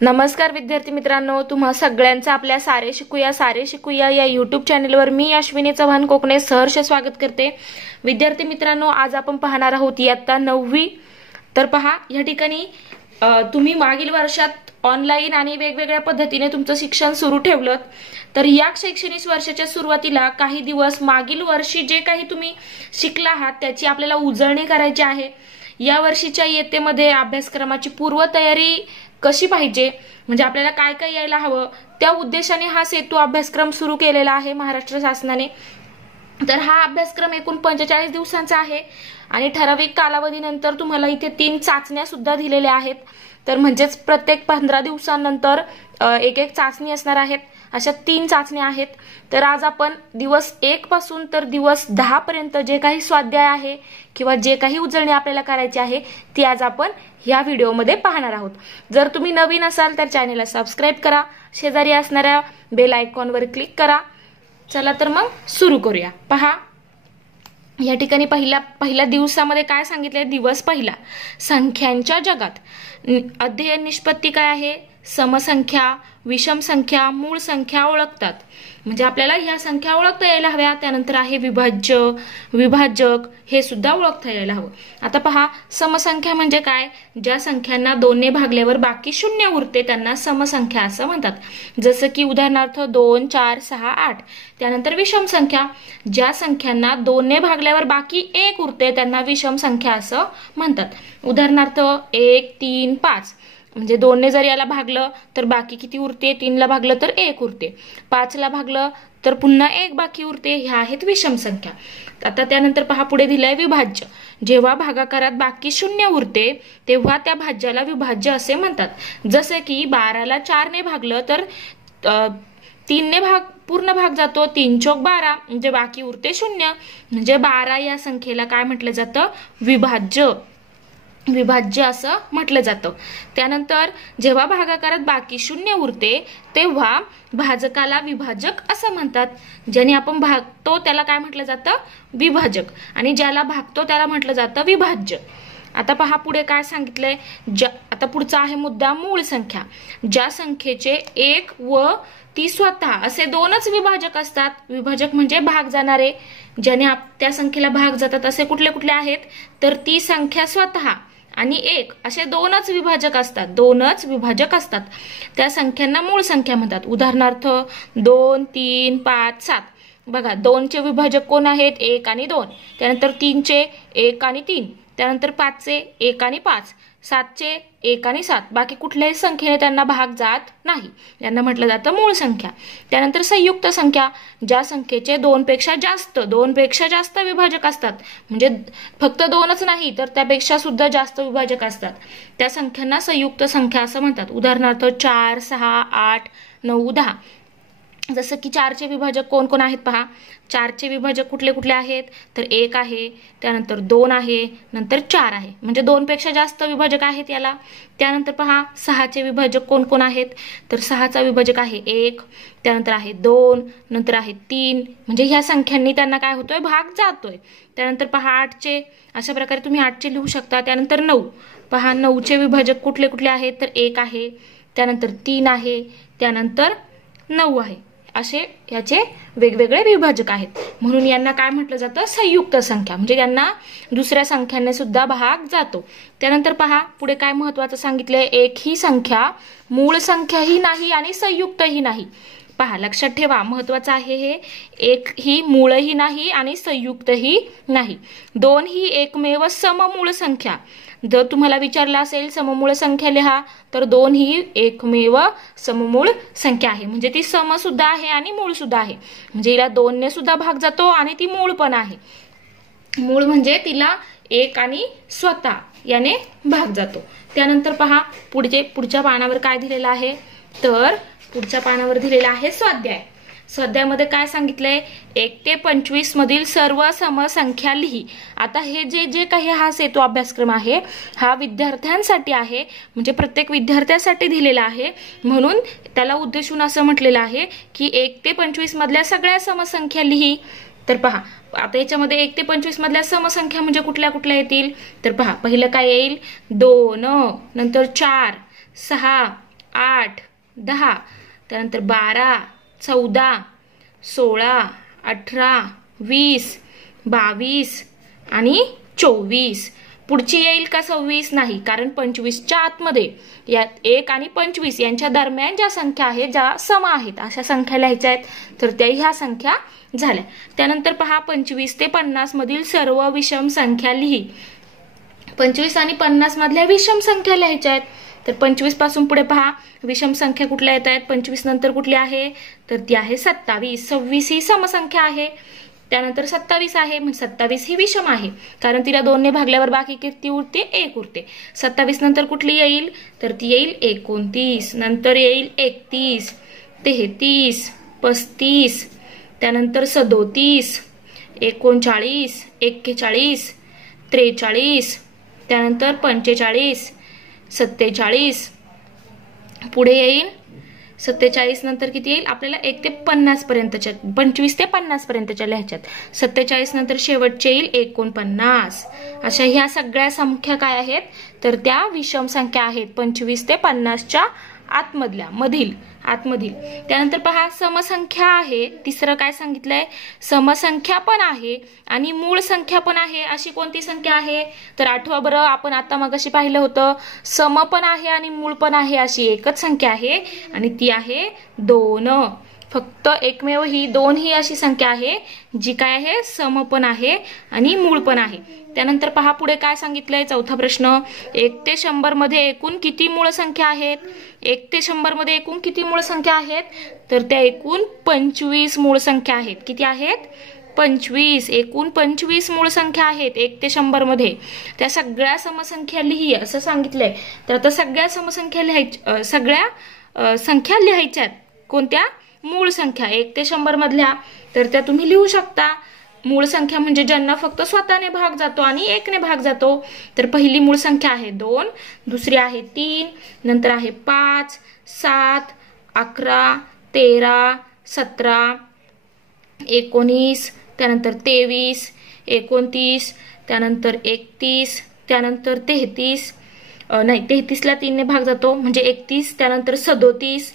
नमस्कार विद्यार्थी मित्रांनो, तुम्हा सगळ्यांचं आपल्या सारे शिकूया या YouTube चॅनलवर मी अश्विनी चव्हाण कोकणे सहर्ष स्वागत करते। विद्यार्थी मित्रांनो, आज आपण पाहणार आहोत इयत्ता 9वी। तर पहा, या ठिकाणी तुम्ही मागील वर्षात ऑनलाइन आणि वेगवेगळ्या पद्धतीने तुमचं शिक्षण सुरू ठेवलं, तर या शैक्षणिक वर्षाच्या सुरुवातीला काही दिवस मागील वर्षी जे काही तुम्ही शिकला आहात त्याची आपल्याला उजळणी करायची आहे। या वर्षीच्या इयत्तेमध्ये अभ्यासक्रमाची पूर्वतयारी कशी पाहिजे, म्हणजे आपल्याला काय काय यायला हवं, त्या उद्देशाने हा सेतू अभ्यासक्रम सुरू केलेला आहे महाराष्ट्र शासनाने। तर हा अभ्यासक्रम एकूण 45 दिवसांचा आहे आणि ठराविक कालावधीनंतर तुम्हाला इथे 3 चाचण्या सुद्धा दिलेल्या आहेत। तर म्हणजेच प्रत्येक 15 दिवसांनंतर एक चाचणी असणार आहेत, अशा 3 चाचण्या आहेत। तर आज आपण दिवस 1 पासून तर दिवस 10 पर्यंत जे काही स्वाध्याय आहे किंवा जे काही उजळणी आपल्याला करायची आहे ती आज आपण या व्हिडिओमध्ये पाहणार आहोत। जर तुम्ही नवीन असाल तर चॅनलला सबस्क्राइब करा, शेजारी असणाऱ्या बेल आयकॉनवर क्लिक करा। चला तर मग सुरू करूया। पहा, या ठिकाणी पहिल्या दिवसामध्ये काय सांगितले, दिवस पहिला संख्यांच्या जगात अध्ययन निष्पत्ती काय आहे, समसंख्या, विषम संख्या, मूळ संख्या ओळखतात, म्हणजे आपल्याला ह्या संख्या ओळखता यायला हव्या। त्यानंतर आहे विभाज्य, विभाजक, हे सुद्धा ओळखता यायला हवं। आता पहा, समसंख्या म्हणजे काय, ज्या संख्यांना 2 ने भागल्यावर बाकी 0 उरते त्यांना समसंख्या असं म्हणतात। जसं की उदाहरणार्थ 2, 4, 6, 8। त्यानंतर विषम संख्या, ज्या संख्यांना 2 ने भागल्यावर बाकी 1 उरते त्यांना विषम संख्या असं म्हणतात। उदाहरणार्थ 1, 3, 5, म्हणजे 2 ने जर याला भागलं तर बाकी किती उरते, 3 ला भागलं तर 1 उरते, 5 ला भागलं तर पुन्हा 1 बाकी उरते। ह्या आहेत विषम संख्या। आता त्यानंतर पहा, पुढे दिलंय विभाज्य, जेव्हा भागाकारात बाकी 0 उरते तेव्हा त्या भाज्याला विभाज्य असे म्हणतात। जसे की 12 ला 4 ने भागलं तर 3 ने पूर्ण भाग जातो, 3 चौक 12, म्हणजे बाकी उरते 0, म्हणजे 12 या संख्येला काय म्हटलं जातं, विभाज्य असं म्हटलं जातं। त्यानंतर जेव्हा भागाकारात बाकी 0 उरते तेव्हा भाजकाला विभाजक असं म्हणतात। ज्याने आपण भागतो त्याला काय म्हटलं जातं, विभाजक, आणि ज्याला भागतो त्याला म्हटलं जातं विभाज्य। आता पहा, पुढे काय सांगितलंय, आता पुढचा आहे मुद्दा मूळ संख्या, ज्या संख्येचे 1 व ती स्वतः असे 2च विभाजक असतात। विभाजक म्हणजे भाग जाणारे, ज्याने त्या संख्येला भाग जातात असे कुठले कुठले आहेत, तर ती संख्या स्वतः आणि 1 असे 2च विभाजक असतात, त्या संख्यांना मूळ संख्या म्हणतात। उदाहरणार्थ 2, 3, 5, 7। बघा, 2 चे विभाजक कोण आहेत, 1 आणि 2, त्यानंतर 3 चे 1 आणि 3, त्यानंतर 5 चे 1 आणि 5, 7 चे 1 आणि 7, बाकी कुठल्याही संख्येने त्यांना भाग जात नाही, यांना म्हटलं जातं मूळ संख्या। त्यानंतर संयुक्त संख्या, ज्या संख्येचे 2 पेक्षा जास्त विभाजक असतात, म्हणजे फक्त 2च नाही तर त्यापेक्षा सुद्धा जास्त विभाजक असतात, त्या संख्यांना संयुक्त संख्या असं म्हणतात। उदाहरणार्थ 4, 6, 8, 9, 10। जसं की 4 चे विभाजक कोण कोण आहेत पहा, 4 चे विभाजक कुठले कुठले आहेत, तर 1 आहे, त्यानंतर 2 आहे, नंतर 4 आहे, म्हणजे 2 पेक्षा जास्त विभाजक आहेत याला। त्यानंतर पहा, 6 चे विभाजक कोण कोण आहेत, तर 6 चा विभाजक आहे 1, त्यानंतर आहे 2, नंतर आहे 3, म्हणजे ह्या संख्यांनी त्यांना काय होतोय, भाग जातोय। त्यानंतर पहा 8 चे, अशा प्रकारे तुम्ही 8 चे लिहू शकता। त्यानंतर 9, पहा 9 चे विभाजक कुठले कुठले आहेत, तर 1 आहे, त्यानंतर 3 आहे, त्यानंतर 9 आहे, असे याचे वेगवेगळे विभाजक आहेत, म्हणून यांना काय म्हटलं जातं, संयुक्त संख्या, म्हणजे यांना दुसऱ्या संख्यांनी सुद्धा भाग जातो। त्यानंतर पहा, पुढे काय महत्वाचं सांगितलंय, एक ही संख्या मूळ संख्याही नाही आणि संयुक्तही नाही। पहा, लक्षात ठेवा, महत्वाचं आहे हे, एक ही मूळही नाही आणि संयुक्तही नाही, 2 ही एकमेव सममूळ संख्या। जर तुम्हाला विचारलं असेल सममूळ संख्या लिहा, तर 2 ही एकमेव सममूळ संख्या आहे, म्हणजे ती सम सुद्धा आहे आणि मूळ सुद्धा आहे, म्हणजे हिला 2 ने सुद्धा भाग जातो आणि ती मूळ पण आहे। मूळ म्हणजे तिला 1 आणि स्वतः याने भाग जातो। त्यानंतर पहा, पुढच्या पानावर काय दिलेलं आहे, तर पुढच्या पानावर दिलेला आहे स्वाध्याय। स्वाध्यायामध्ये काय सांगितलंय, 1 ते 25 मधील सर्व समसंख्या लिही। आता हे जे काही हा सेतू अभ्यासक्रम आहे हा विद्यार्थ्यांसाठी आहे, म्हणजे प्रत्येक विद्यार्थ्यासाठी दिलेला आहे, म्हणून त्याला उद्देशून असं म्हटलेलं आहे की 1 ते 25 मधल्या सगळ्या समसंख्या लिही। तर पहा, आता याच्यामध्ये 1 ते 25 मधल्या समसंख्या म्हणजे कुठल्या कुठल्या येतील, तर पहा, पहिलं काय येईल, 2, नंतर 4, 6, 8, 10, त्यानंतर 12, 14, 16, 18, 20, 22 आणि 24. पुढची येईल का 26? नाही, कारण 25च्या आतमध्ये यात 1 आणि 25 यांच्या दरम्यान ज्या संख्या आहेत, ज्या सम आहेत, अशा संख्या लिहायच्या आहेत, तर त्या ह्या संख्या झाल्या. त्यानंतर पहा 25 ते 50 मधील सर्व विषम संख्या लिही. 25 आणि 50 मधल्या विषम संख्या लिहायच्या आहेत. तर 25 पासून पुढे पहा विषम संख्या कुठल्या येत आहेत. 25 नंतर कुठली आहे, तर ती आहे 27. 26 ही समसंख्या आहे. त्यानंतर 27 आहे, म्हणजे 27 ही विषम आहे, कारण तिला 2 ने भागल्यावर बाकी किती उरते, 1 उरते. 27 नंतर कुठली येईल, तर ती येईल 29. नंतर येईल 31, 33, 35, त्यानंतर 37, 39, 41, 43, त्यानंतर 45, 47. पुढे येईल 47 नंतर किती येईल आपल्याला 1 ते 50 पर्यंतच्या, 25 ते 50 पर्यंतच्या लिहायच्यात. 47 नंतर शेवटचे येईल 49. अशा ह्या सगळ्या संख्या काय आहेत, तर त्या विषम संख्या आहेत 25 ते 50च्या आतमधील. त्यानंतर पहा समसंख्या आहे. तिसरं काय सांगितलंय, समसंख्या पण आहे आणि मूळ संख्या पण आहे. अशी कोणती संख्या आहे, तर आठवा बरं, आपण आता मगाशी पाहिलं होतं, सम पण आहे आणि मूळ पण आहे अशी एकच संख्या आहे आणि ती आहे 2. फक्त एकमेव ही 2 ही अशी संख्या आहे जी काय आहे, सम पण आहे आणि मूळ पण आहे. त्यानंतर पहा पुढे काय सांगितलंय, चौथा प्रश्न, 1 ते 100 मध्ये एकूण किती मूळ संख्या आहेत. 1 ते 100 मध्ये एकूण किती मूळ संख्या आहेत, तर त्या एकूण 25 मूळ संख्या आहेत. किती आहेत, 25. एकूण 25 मूळ संख्या आहेत 1 ते 100 मध्ये. त्या सगळ्या समसंख्या लिही असं सांगितलंय. तर आता सगळ्या समसंख्या लिहायच्या, सगळ्या संख्या लिहायच्यात. कोणत्या, मूळ संख्या 1 ते 100 मधल्या, तर त्या तुम्ही लिहू शकता. मूळ संख्या म्हणजे ज्यांना फक्त स्वतःने भाग जातो आणि 1 ने भाग जातो. तर पहिली मूळ संख्या आहे 2, दुसरी आहे 3, नंतर आहे 5, 7, 11, 13, 17, 19, त्यानंतर 23, 29, त्यानंतर 31, त्यानंतर 33, नाही 33 ला 3 ने भाग जातो म्हणजे 31, त्यानंतर 37,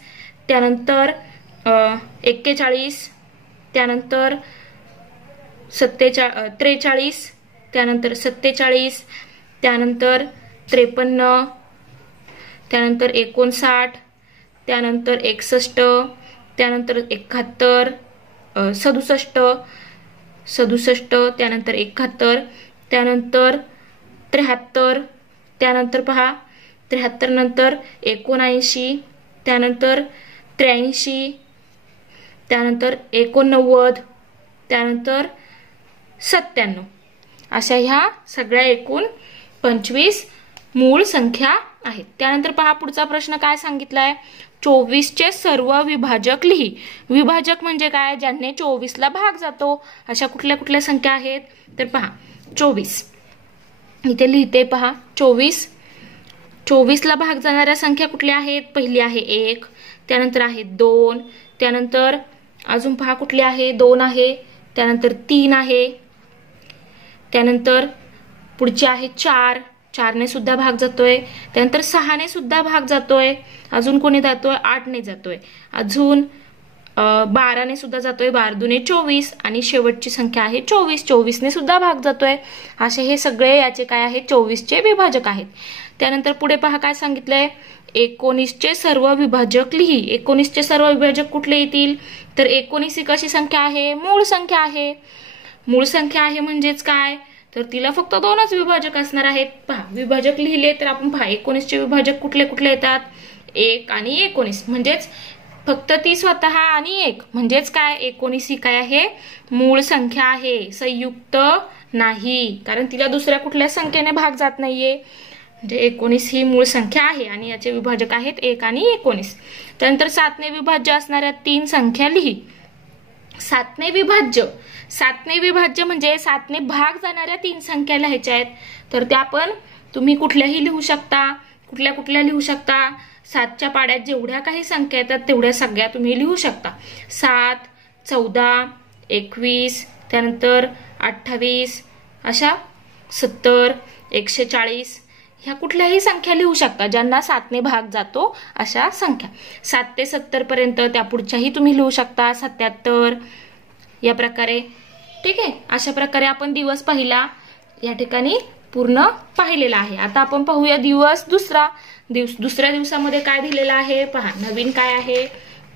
त्यानंतर 41, त्यानंतर 43, त्यानंतर 47, त्यानंतर 53, त्यानंतर 59, त्यानंतर 61, त्यानंतर 71, 67, त्यानंतर 71, त्यानंतर 73, त्यानंतर पहा 73 नंतर 79, त्यानंतर 83, त्यानंतर 89, त्यानंतर 97. अशा ह्या सगळ्या एकूण 25 मूळ संख्या आहेत. त्यानंतर पहा पुढचा प्रश्न काय सांगितलाय, 24चे सर्व विभाजक लिही. विभाजक म्हणजे काय, ज्यांनी 24ला भाग जातो अशा कुठल्या कुठल्या संख्या आहेत, तर पहा 24 इथे लिहिते पहा. 24ला भाग जाणाऱ्या संख्या कुठल्या आहेत, पहिली आहे 1, त्यानंतर आहे 2, त्यानंतर अजून पहा कुठली आहे, 2 आहे, त्यानंतर 3 आहे, त्यानंतर पुढची आहे 4 ने सुद्धा भाग जातोय, त्यानंतर 6 ने सुद्धा भाग जातोय, अजून कोणी जातोय 8 ने जातोय, अजून 12 ने सुद्धा जातोय, 12 दुने 24 आणि शेवटची संख्या आहे 24 ने सुद्धा भाग जातोय. असे हे सगळे याचे काय आहेत, 24चे विभाजक आहेत. त्यानंतर पुढे पहा काय सांगितलंय, 19चे सर्व विभाजक लिही. 19चे सर्व विभाजक कुठले येतील, तर 19 ही कशी संख्या आहे, मूळ संख्या आहे. मूळ संख्या आहे म्हणजेच काय, तर तिला फक्त 2च विभाजक असणार आहेत. पहा विभाजक लिहिले तर आपण पहा 19चे विभाजक कुठले कुठले येतात, 1 आणि 19, म्हणजेच फक्त ती स्वतः आणि 1, म्हणजेच काय 19 ही काय आहे, मूळ संख्या आहे, संयुक्त नाही, कारण तिला दुसऱ्या कुठल्या संख्येने भाग जात नाहीये. म्हणजे 19 ही मूळ संख्या आहे आणि याचे विभाजक आहेत 1 आणि 19. त्यानंतर 7 ने विभाज्य असणाऱ्या 3 संख्या लिही. 7 ने विभाज्य म्हणजे 7 ने भाग जाणाऱ्या 3 संख्या लिहायच्या आहेत. तर त्या पण तुम्ही कुठल्याही लिहू शकता, कुठल्या लिहू शकता. 7च्या पाड्यात जेवढ्या काही संख्या येतात तेवढ्या सगळ्या तुम्ही लिहू शकता. 7, 14, 21, त्यानंतर 28, अशा 70, 140 ह्या कुठल्याही संख्या लिहू शकता ज्यांना 7 ने भाग जातो अशा संख्या. 7 ते 70 पर्यंत, त्या पुढच्याही तुम्ही लिहू शकता. 77 या प्रकारे. ठीक आहे. अशा प्रकारे आपण दिवस पहिला या ठिकाणी पूर्ण पाहिलेला आहे. आता आपण पाहूया दिवस दुसरा. दुसऱ्या दिवसामध्ये काय दिलेलं आहे पहा. नवीन काय आहे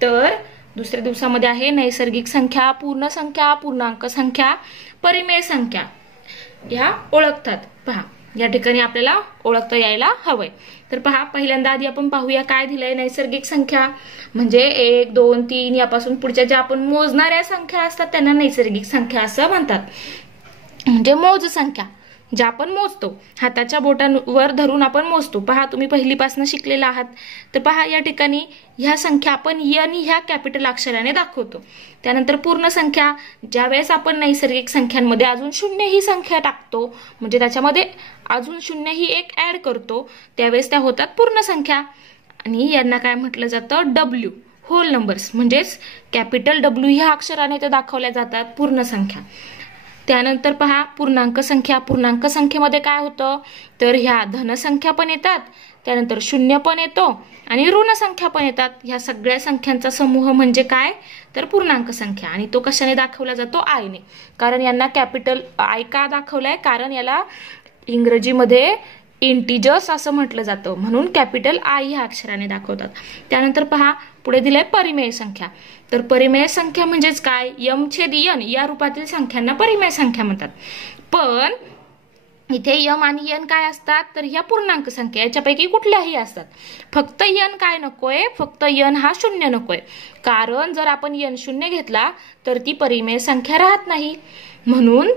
तर दुसऱ्या दिवसामध्ये आहे नैसर्गिक संख्या, पूर्ण संख्या, पूर्णांक संख्या, परिमेय संख्या. ह्या ओळखतात. पहा या ठिकाणी आपल्याला ओळखता यायला हवंय. तर पहा पहिल्यांदा आधी आपण पाहूया काय दिलंय. नैसर्गिक संख्या म्हणजे 1, 2, 3 यापासून पुढच्या ज्या आपण मोजणाऱ्या संख्या असतात त्यांना नैसर्गिक संख्या असं म्हणतात. म्हणजे मोज संख्या ज्या आपण मोजतो, हाताच्या बोटांवर धरून आपण मोजतो. पहा तुम्ही पहिलीपासून शिकलेला आहात. तर पहा या ठिकाणी ह्या संख्या आपण n ह्या कॅपिटल अक्षराने दाखवतो. त्यानंतर पूर्ण संख्या, ज्यावेळेस आपण नैसर्गिक संख्यांमध्ये अजून 0 ही संख्या टाकतो, म्हणजे त्याच्यामध्ये अजून 0 ही एक ऍड करतो, त्यावेळेस त्या होतात पूर्ण संख्या. आणि यांना काय म्हटलं जातं W, होल नंबर्स, म्हणजेच कॅपिटल W ह्या अक्षराने ते दाखवल्या जातात पूर्ण संख्या. त्यानंतर पहा पूर्णांक संख्या. पूर्णांक संख्येमध्ये काय होतं तर ह्या धनसंख्या पण येतात, त्यानंतर शून्य पण येतो आणि ऋण संख्या पण येतात. ह्या सगळ्या संख्यांचा समूह म्हणजे काय तर पूर्णांक संख्या. आणि तो कशाने दाखवला जातो आय ने. कारण यांना कॅपिटल आय का दाखवलाय कारण याला इंग्रजीमध्ये इंटिजर्स असं म्हटलं जातं, म्हणून कॅपिटल आय ह्या अक्षराने दाखवतात. त्यानंतर पहा पुढे दिलंय परिमेय संख्या. तर परिमेय संख्या म्हणजेच काय m/n या रूपातील संख्यांना परिमेय संख्या म्हणतात. पण इथे m आणि n काय असतात तर ह्या पूर्णांक संख्या याच्यापैकी कुठल्याही असतात. फक्त n काय नकोय, फक्त n हा शून्य नकोय. कारण जर आपण n शून्य घेतला तर ती परिमेय संख्या राहत नाही. म्हणून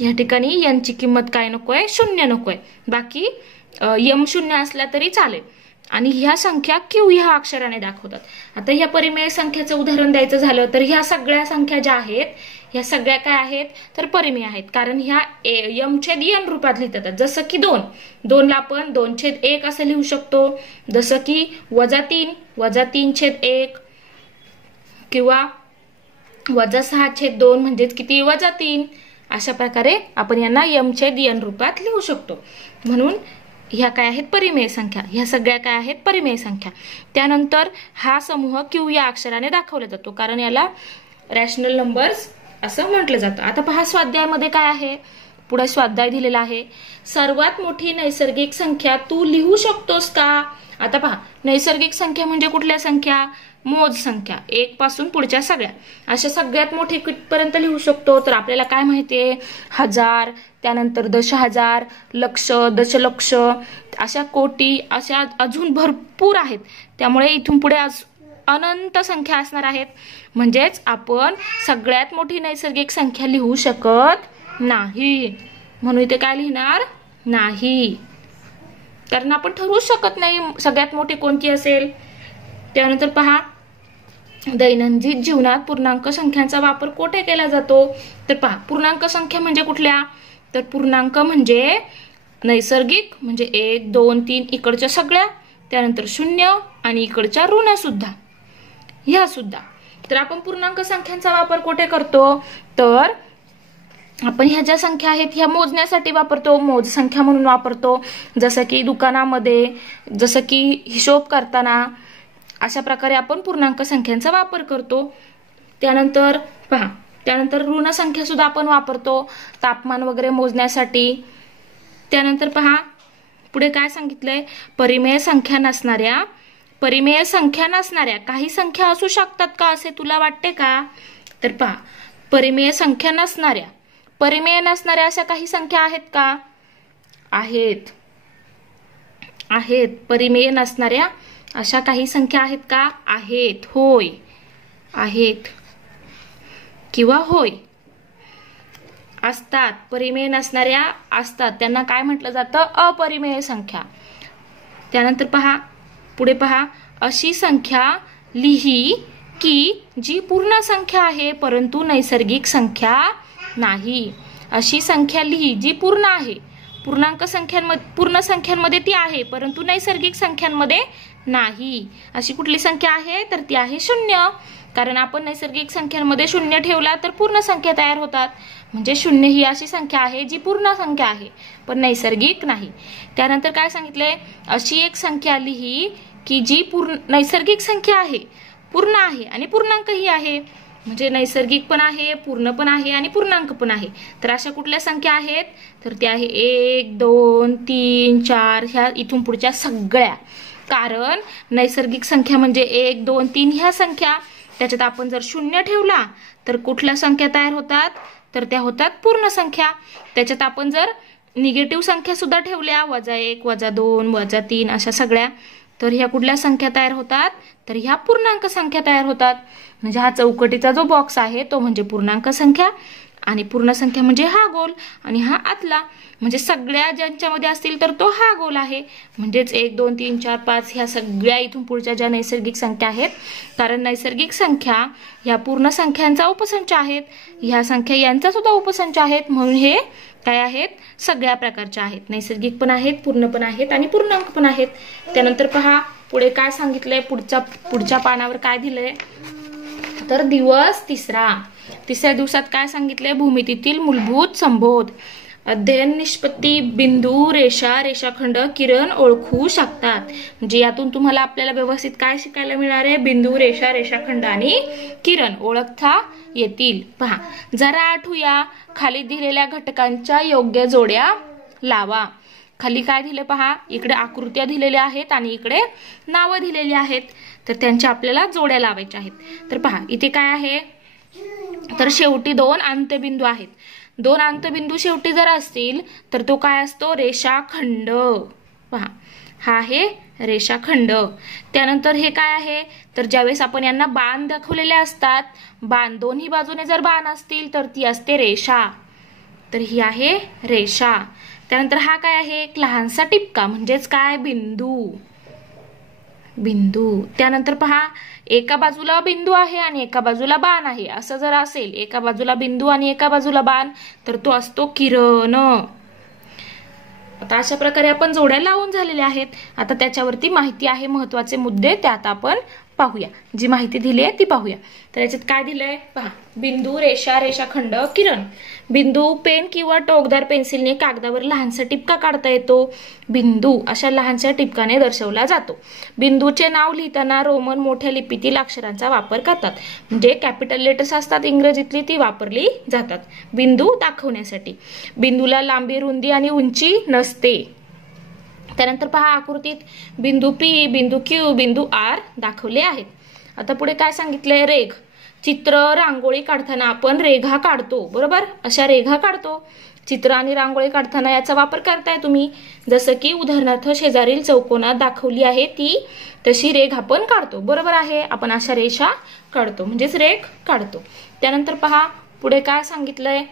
या ठिकाणी n ची किंमत काय नकोय शून्य नकोय. बाकी m शून्य असला तरी चालेल. आणि ह्या संख्या Q ह्या अक्षराने दाखवतात. आता ह्या परिमेय संख्याचं उदाहरण द्यायचं झालं तर ह्या सगळ्या संख्या ज्या आहेत ह्या सगळ्या काय आहेत तर परिमेय आहेत. कारण ह्या m/n रूपात लिहितात. जसं की 2 ला आपण 2/1 असं लिहू शकतो. जसं की -3 -3/1 किंवा -6/2 म्हणजेच किती -3. अशा प्रकारे आपण यांना m/n रूपात लिहू शकतो. म्हणून ह्या काय आहेत परिमेय संख्या. ह्या सगळ्या काय आहेत परिमेय संख्या. त्यानंतर हा समूह Q या अक्षराने दाखवला जातो कारण याला रॅशनल नंबर्स असं म्हटलं जातं. आता पहा स्वाध्यायामध्ये काय आहे. पुढे स्वाध्याय दिलेला आहे. सर्वात मोठी नैसर्गिक संख्या तू लिहू शकतोस का. आता पहा नैसर्गिक संख्या म्हणजे कुठल्या संख्या मोज संख्या 1 पासून पुढच्या सगळ्या. अशा सगळ्यात मोठी कितपर्यंत लिहू शकतो तर आपल्याला काय माहितीये 1000, त्यानंतर 10,000, लक्ष, दशलक्ष, अशा कोटी, अशा अजून भरपूर आहेत. त्यामुळे इथून पुढे अनंत संख्या असणार आहेत. म्हणजेच आपण सगळ्यात मोठी नैसर्गिक संख्या लिहू शकत नाही. म्हणून इथे काय लिहिणार नाही, कारण आपण ठरवू शकत नाही सगळ्यात मोठी कोणती असेल. त्यानंतर पहा दैनंदिन जीवनात पूर्णांक संख्यांचा वापर कोठे केला जातो तर पहा पूर्णांक संख्या म्हणजे कुठल्या तर पूर्णांक म्हणजे नैसर्गिक म्हणजे 1, 2, 3 इकडच्या सगळ्या, त्यानंतर 0 आणि इकडच्या ऋण सुद्धा, ह्या सुद्धा. तर आपण पूर्णांक संख्यांचा वापर कोठे करतो तर आपण ह्या ज्या संख्या आहेत ह्या मोजण्यासाठी वापरतो, मोज संख्या म्हणून वापरतो. जसं की दुकानामध्ये, जसं की हिशोब करताना, अशा प्रकारे आपण पूर्णांक संख्यांचा वापर करतो. त्यानंतर पहा त्यानंतर ऋण संख्या सुद्धा आपण वापरतो तापमान वगैरे मोजण्यासाठी. त्यानंतर पहा पुढे काय सांगितलंय परिमेय संख्या नसणाऱ्या काही संख्या असू शकतात का असे तुला वाटते का तर पहा परिमेय नसणाऱ्या अशा काही संख्या आहेत का आहेत परिमेय नसणाऱ्या अशा काही संख्या आहेत का आहेत. होय आहेत किंवा होय असतात. परिमेय नसणाऱ्या असतात त्यांना काय म्हटलं जातं अपरिमेय संख्या. त्यानंतर पहा पुढे पहा अशी संख्या लिही की जी पूर्ण संख्या आहे परंतु नैसर्गिक संख्या नाही. अशी संख्या लिही जी पूर्ण आहे, पूर्ण संख्यांमध्ये ती आहे परंतु नैसर्गिक संख्यांमध्ये नाही. अशी कुठली संख्या आहे तर ती आहे 0. कारण आपण नैसर्गिक संख्यांमध्ये 0 ठेवला तर पूर्ण संख्या तयार होतात. म्हणजे 0 ही अशी संख्या आहे जी पूर्ण संख्या आहे पण नैसर्गिक नाही. त्यानंतर काय सांगितलंय, अशी एक संख्या लिही की जी नैसर्गिक संख्या आहे, पूर्ण आहे आणि पूर्णांकही आहे. म्हणजे नैसर्गिक पण आहे, पूर्ण पण आहे आणि पूर्णांक पण आहे. तर अशा कुठल्या संख्या आहेत, तर त्या आहे 1 2 3 4 ह्या इथून पुढच्या सगळ्या. कारण नैसर्गिक संख्या म्हणजे 1 2 3 ह्या संख्या, त्याच्यात आपण जर 0 ठेवला तर कुठल्या संख्या तयार होतात, तर त्या होतात पूर्ण संख्या. त्याच्यात आपण जर निगेटिव्ह संख्या सुद्धा ठेवल्या, -1 -2 -3 अशा सगळ्या, तर ह्या कुठल्या संख्या तयार होतात, तर ह्या पूर्णांक संख्या तयार होतात. म्हणजे हा चौकटीचा जो बॉक्स आहे तो म्हणजे पूर्णांक संख्या आणि पूर्ण संख्या म्हणजे हा गोल आणि हा आतला. म्हणजे सगळ्या ज्यांच्यामध्ये असतील तर तो हा गोल आहे. म्हणजेच 1 2 3 4 5 ह्या सगळ्या इथून पुढच्या ज्या नैसर्गिक संख्या आहेत, कारण नैसर्गिक संख्या ह्या पूर्ण संख्यांचा उपसंच आहेत, ह्या संख्या यांचा सुद्धा उपसंच आहेत. म्हणून हे काय आहेत, सगळ्या प्रकारच्या आहेत. नैसर्गिक पण आहेत, पूर्ण पण आहेत आणि पूर्णांक पण आहेत. त्यानंतर पहा पुढे काय सांगितलंय, पुढच्या पानावर काय दिलंय, तर दिवस तिसऱ्या दिवसात काय सांगितलंय, भूमितीतील मूलभूत संबोध, अध्ययन, निष्पत्ती, बिंदू, रेषा, रेषाखंड, किरण ओळखू शकतात. म्हणजे यातून तुम्हाला आपल्याला व्यवस्थित काय शिकायला मिळणार आहे, बिंदू, रेषा, रेषाखंड आणि किरण ओळखता येतील. पहा जरा आठवूया, खाली दिलेल्या घटकांच्या योग्य जोड्या लावा. खाली काय दिले पहा, इकडे आकृत्या दिलेल्या आहेत आणि इकडे नावं दिलेली आहेत, तर त्यांच्या आपल्याला जोड्या लावायच्या आहेत. तर पहा इथे काय आहे, तर शेवटी 2 अंत्यबिंदू आहेत. 2 अंत्यबिंदू शेवटी जर असतील तर तो काय असतो, रेषाखंड. पहा हा आहे रेषाखंड. त्यानंतर हे काय आहे, तर ज्यावेळेस आपण यांना बाण दाखवलेले असतात, बाण दोन्ही बाजूने जर बाण असतील तर ती असते रेषा, तर ही आहे रेषा. त्यानंतर हा काय आहे, एक लहानसा टिपका म्हणजेच काय, बिंदू. त्यानंतर पहा एका बाजूला बिंदू आहे आणि एका बाजूला बाण आहे. असं जर असेल, एका बाजूला बिंदू आणि एका बाजूला बाण, तर तो असतो किरण. आता अशा प्रकारे आपण जोड्या लावून झालेल्या आहेत. आता त्याच्यावरती माहिती आहे, महत्वाचे मुद्दे त्यात आपण पाहूया. जी माहिती दिली आहे ती पाहूया. तर याच्यात काय दिलंय पहा, बिंदू, रेषा, रेषाखंड, किरण. बिंदू पेन किंवा टोकदार पेन्सिलने कागदावर लहानसा टिपका काढता येतो. बिंदू अशा लहानशा टिपकाने दर्शवला जातो. बिंदूचे नाव लिहिताना रोमन मोठ्या लिपीतील अक्षरांचा वापर करतात. म्हणजे कॅपिटल लेटर्स असतात इंग्रजीतली, ती वापरली जातात बिंदू दाखवण्यासाठी. बिंदूला लांबी, रुंदी आणि उंची नसते. त्यानंतर पहा आकृतीत बिंदू पी, बिंदू क्यू, बिंदू आर दाखवले आहेत. आता पुढे काय सांगितलंय, रेघ. चित्र, रांगोळी काढताना आपण रेघा काढतो, बरोबर, अशा रेघा काढतो. चित्र आणि रांगोळी काढताना याचा वापर करताय तुम्ही. जसं की उदाहरणार्थ शेजारील चौकोनात दाखवली आहे ती तशी रेघ आपण काढतो, बरोबर आहे. आपण अशा रेषा काढतो म्हणजेच रेघ काढतो. त्यानंतर पहा पुढे काय सांगितलंय,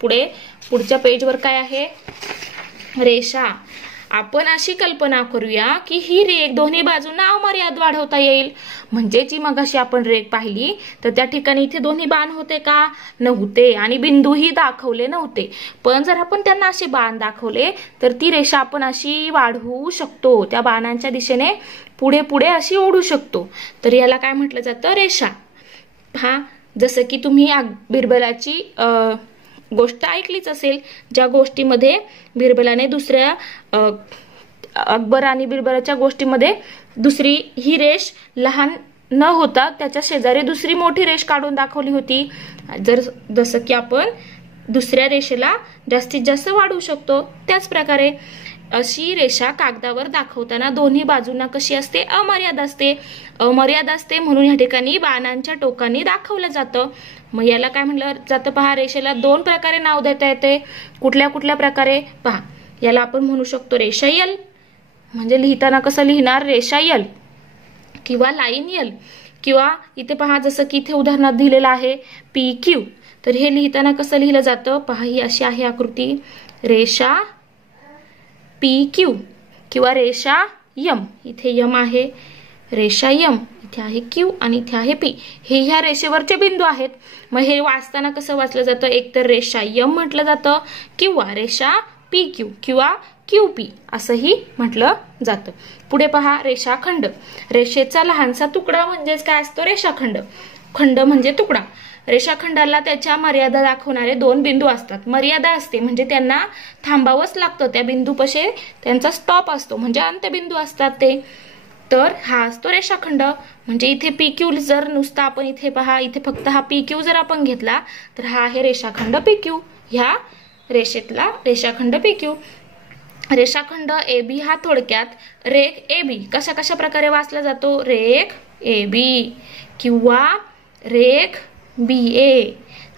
पुढच्या पेजवर काय आहे, रेषा. आपण अशी कल्पना करूया की ही रेघ दोन्ही बाजूंना अमर्याद वाढवता येईल. म्हणजे जी मगाशी आपण रेघ पाहिली तर त्या ठिकाणी इथे दोन्ही बाण होते का, नव्हते, आणि बिंदूही दाखवले नव्हते. पण जर आपण त्यांना असे बाण दाखवले तर ती रेषा आपण अशी वाढवू शकतो, त्या बाणांच्या दिशेने पुढे पुढे अशी ओढू शकतो. तर याला काय म्हटलं जातं, रेषा. हा जसं की तुम्ही बिरबलाची गोष्ट ऐकलीच असेल, ज्या गोष्टीमध्ये बिरबलाने दुसऱ्या अकबर आणि बिरबलाच्या गोष्टीमध्ये दुसरी ही रेष लहान न होता त्याच्या शेजारी दुसरी मोठी रेष काढून दाखवली होती. जसं की आपण दुसऱ्या रेषेला जास्तीत जास्त वाढवू शकतो, त्याच प्रकारे अशी रेषा कागदावर दाखवताना दोन्ही बाजूंना कशी असते, अमर्याद असते. म्हणून या ठिकाणी बाणांच्या टोकांनी दाखवलं जातं. मग याला काय म्हटलं जातं पहा, रेषेला 2 प्रकारे नाव देता येते. कुठल्या प्रकारे पहा, याला आपण म्हणू शकतो रेषा यल, म्हणजे लिहिताना कसं लिहिणार, रेषा यल किंवा लाईन यल. किंवा इथे पहा जसं की इथे उदाहरणात दिलेलं आहे पी क्यू, तर हे लिहिताना कसं लिहिलं जातं पहा, ही अशी आहे आकृती, रेषा पी क्यू किंवा रेषा यम. इथे यम आहे, रेषा यम, इथे आहे क्यू आणि इथे आहे पी. हे ह्या रेषेवरचे बिंदू आहेत. मग हे वाचताना कसं वाचलं जातं, एक तर रेषा यम म्हटलं जातं किंवा रेषा पी क्यू किंवा क्यू पी असंही म्हटलं जातं. पुढे पहा रेषाखंड. रेषेचा लहानसा तुकडा म्हणजेच काय असतो, रेषाखंड. खंड म्हणजे तुकडा. रेषाखंडाला त्याच्या मर्यादा दाखवणारे 2 बिंदू असतात. मर्यादा असते म्हणजे त्यांना थांबावंच लागतं, त्या बिंदूपाशी त्यांचा स्टॉप असतो म्हणजे अंत्यबिंदू असतात ते. तर हा असतो रेषाखंड. म्हणजे इथे PQ जर नुसता आपण इथे पहा, इथे फक्त हा PQ जर आपण घेतला तर हा आहे रेषाखंड PQ. ह्या रेषेतला रेषाखंड PQ. रेषाखंड AB हा थोडक्यात रेख AB कशा कशा प्रकारे वाचला जातो, रेख AB किंवा रेख BA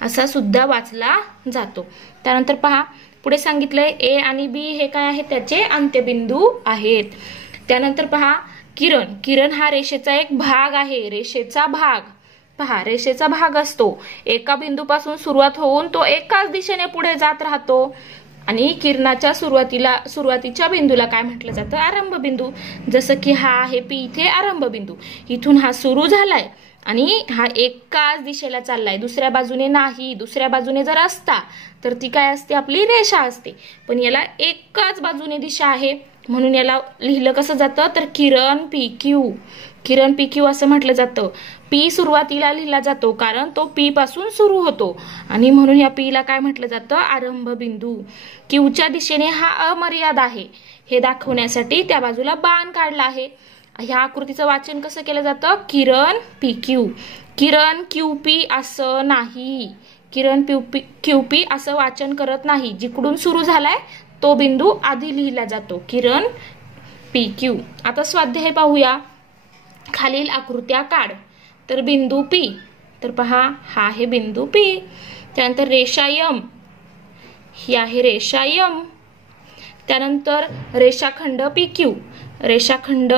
असा सुद्धा वाचला जातो. त्यानंतर पहा पुढे सांगितलंय A आणि B हे काय आहेत, त्याचे अंत्यबिंदू आहेत. त्यानंतर पहा किरण. किरण हा रेषेचा एक भाग आहे. रेषेचा भाग पहा, रेषेचा भाग असतो. एका बिंदूपासून सुरुवात होऊन तो एकाच दिशेने पुढे जात राहतो आणि किरणाच्या सुरुवातीच्या बिंदूला काय म्हटलं जातं, आरंभ बिंदू. जसं की हा आहे P इथे आरंभ बिंदू. इथून हा सुरू झालाय आणि हा एकाच दिशेला चाललाय, दुसऱ्या बाजूने नाही. दुसऱ्या बाजूने जर असता तर ती काय असते, आपली रेषा असते. पण याला एकाच बाजूने दिशा आहे म्हणून याला लिहिलं कसं जातं तर किरण PQ. किरण PQ असं म्हटलं जातं. P सुरुवातीला लिहिला जातो कारण तो P पासून सुरू होतो आणि म्हणून या P ला काय म्हटलं जातं, आरंभ बिंदू. Qच्या दिशेने हा अमर्याद आहे हे दाखवण्यासाठी त्या बाजूला बाण काढला आहे. ह्या आकृतीचं वाचन कसं केलं जातं, किरण PQ. किरण QP असं नाही. किरण QP असं वाचन करत नाही. जिकडून सुरू झालाय तो बिंदू आधी लिहिला जातो, किरण PQ. आता स्वाध्याय पाहूया. खालील आकृत्या काढ. तर बिंदू P, तर पहा हा आहे बिंदू P. त्यानंतर रेषा M, ही आहे रेषा M. त्यानंतर रेषाखंड PQ. रेषाखंड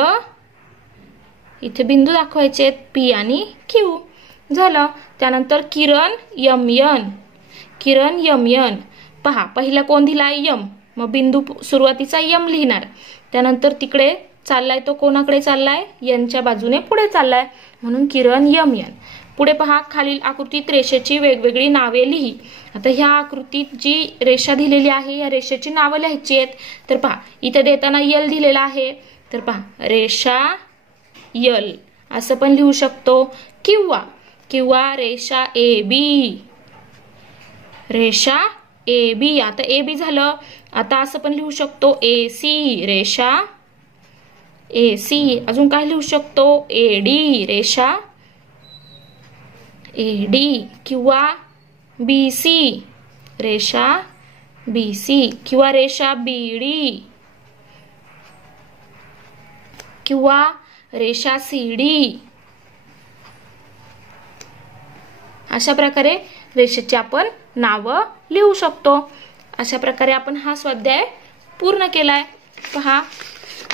इथे बिंदू दाखवायचे आहेत P आणि Q. झालं. त्यानंतर किरण MN. किरण MN पहा, पहिला कोण दिलाय M, मग बिंदू सुरुवातीचा M लिहिणार. त्यानंतर तिकडे चाललाय तो कोणाकडे चाललाय, Nच्या बाजूने पुढे चाललाय म्हणून किरण MN. पुढे पहा खालील आकृतीत रेषेची वेगवेगळी नावे लिही. आता ह्या आकृतीत जी रेषा दिलेली आहे या रेषेची नावं लिहायची आहेत. तर पहा इथे देताना L दिलेला आहे, तर पहा रेषा L असं पण लिहू शकतो किंवा रेषा AB. रेषा AB. आता AB झालं. आता असं पण लिहू शकतो AC. रेषा AC. अजून काय लिहू शकतो, AD. रेषा AD किंवा BC. रेषा BC किंवा रेषा BD किंवा रेषा CD. अशा प्रकारे रेषेची आपण नावं लिहू शकतो. अशा प्रकारे आपण हा स्वाध्याय पूर्ण केलाय. पहा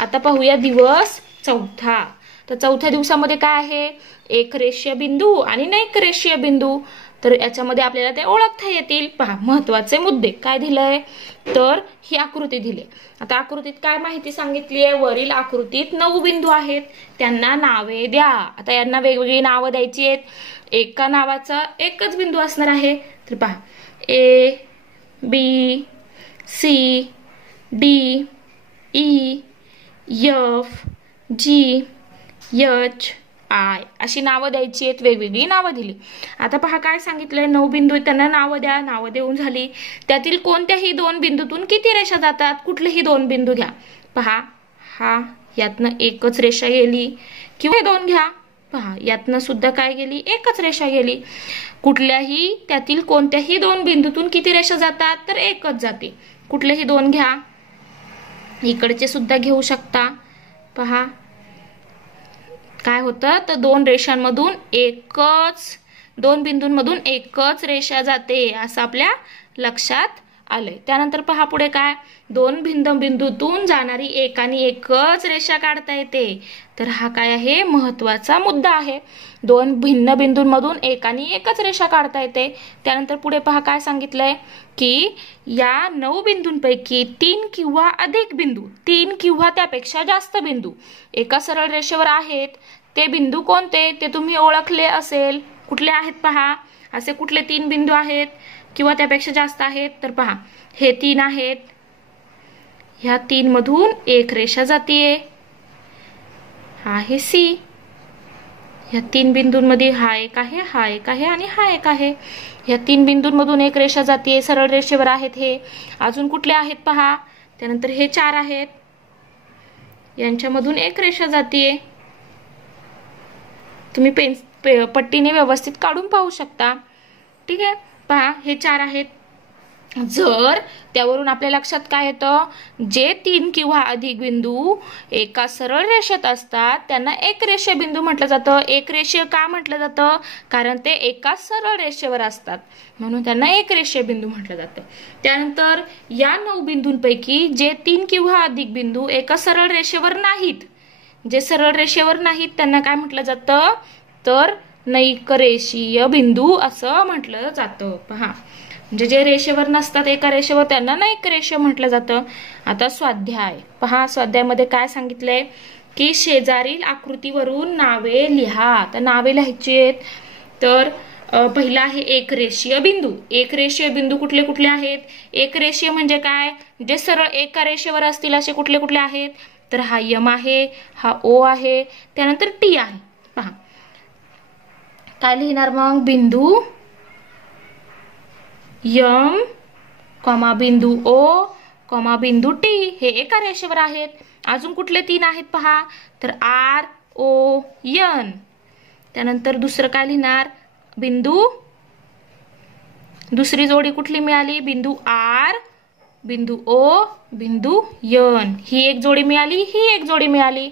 आता पाहूया दिवस 4. तर 4थ्या दिवसामध्ये काय आहे, एक रेषीय बिंदू आणि अनेक रेषीय बिंदू. तर याच्यामध्ये आपल्याला ते ओळखता येतील. पहा महत्वाचे मुद्दे काय दिलंय, तर ही आकृती दिली. आता आकृतीत काय माहिती सांगितली आहे, वरील आकृतीत 9 बिंदू आहेत, त्यांना नावे द्या. आता यांना वेगवेगळी नावं द्यायची आहेत. एका नावाचा एकच बिंदू असणार आहे. तर पहा A B C D E F G H I अशी नावं द्यायची आहेत, वेगवेगळी नावं दिली. आता पहा काय सांगितलंय, 9 बिंदू त्यांना नावं द्या. नावं देऊन झाली. त्यातील कोणत्याही 2 बिंदूतून किती रेषा जातात, कुठलेही 2 बिंदू घ्या. पहा हा यातनं एकच रेषा गेली किंवा 2 घ्या. पहा यातनं सुद्धा काय गेली, एकच रेषा गेली. कुठल्याही त्यातील कोणत्याही 2 बिंदूतून किती रेषा जातात, तर एकच जाते. कुठलेही 2 घ्या. इकडचे सुद्धा घेऊ शकता. पहा काय होतं, तर 2 रेषांमधून 2 बिंदूंमधून एकच रेषा जाते असं आपल्या लक्षात आलंय. त्यानंतर पहा पुढे काय, 2 भिन्न बिंदूतून जाणारी एक आणि एकच रेषा काढता येते. तर हा काय आहे, महत्वाचा मुद्दा आहे. 2 भिन्न बिंदूंमधून एक आणि एकच रेषा काढता येते. त्यानंतर पुढे पहा काय सांगितलंय की या 9 बिंदूंपैकी 3 किंवा अधिक बिंदू, 3 किंवा त्यापेक्षा जास्त बिंदू एका सरळ रेषेवर आहेत. ते बिंदू कोणते ते तुम्ही ओळखले असेल. कुठले आहेत पहा, असे कुठले 3 बिंदू आहेत किंवा त्यापेक्षा जास्त आहेत. तर पहा हे 3 आहेत. ह्या 3 मधून एक रेषा जातीये, हा आहे C. ह्या 3 बिंदूंमध्ये हा एक आहे, हा एक आहे आणि हा एक आहे. ह्या 3 बिंदूंमधून एक रेषा जाते, सरळ रेषेवर आहेत हे. अजून कुठले आहेत पहा. त्यानंतर हे 4 आहेत, यांच्यामधून एक रेषा जाते. तुम्ही पट्टीने व्यवस्थित काढून पाहू शकता. ठीक आहे, पहा हे 4 आहेत. जर त्यावरून आपल्या लक्षात काय येतं, जे 3 किंवा अधिक बिंदू एका सरळ रेषेत असतात त्यांना एक रेषीय बिंदू म्हटलं जातं. एक रेषीय का म्हटलं जातं, कारण ते एका सरळ रेषेवर असतात म्हणून त्यांना एक रेषीय बिंदू म्हटलं जातं. त्यानंतर या 9 बिंदूंपैकी जे 3 किंवा अधिक बिंदू एका सरळ रेषेवर नाहीत, जे सरळ रेषेवर नाहीत त्यांना काय म्हटलं जातं, तर नैकरेषीय बिंदू असं म्हटलं जातं. पहा, म्हणजे जे रेषेवर नसतात एका रेषेवर त्यांना नैकरेषीय म्हटलं जातं. आता स्वाध्याय पहा, स्वाध्यायामध्ये काय सांगितलंय की शेजारील आकृतीवरून नावे लिहा. तर नावे लिहायची आहेत. तर पहिला आहे एक रेषीय बिंदू. एक रेषीय बिंदू कुठले कुठले आहेत. एक रेषीय म्हणजे काय, जे सरळ एका रेषेवर असतील असे कुठले कुठले आहेत, तर हा यम आहे, हा ओ आहे, त्यानंतर टी आहे. पहा काय लिहिणार मग, बिंदू यम कॉमा बिंदू ओ कॉमा बिंदू टी हे एका रेषेवर आहेत. अजून कुठले 3 आहेत पहा, तर आर ओ एन. त्यानंतर दुसरं काय लिहिणार, बिंदू, दुसरी जोडी कुठली मिळाली, बिंदू आर बिंदू ओ बिंदू एन. ही एक जोडी मिळाली, ही एक जोडी मिळाली.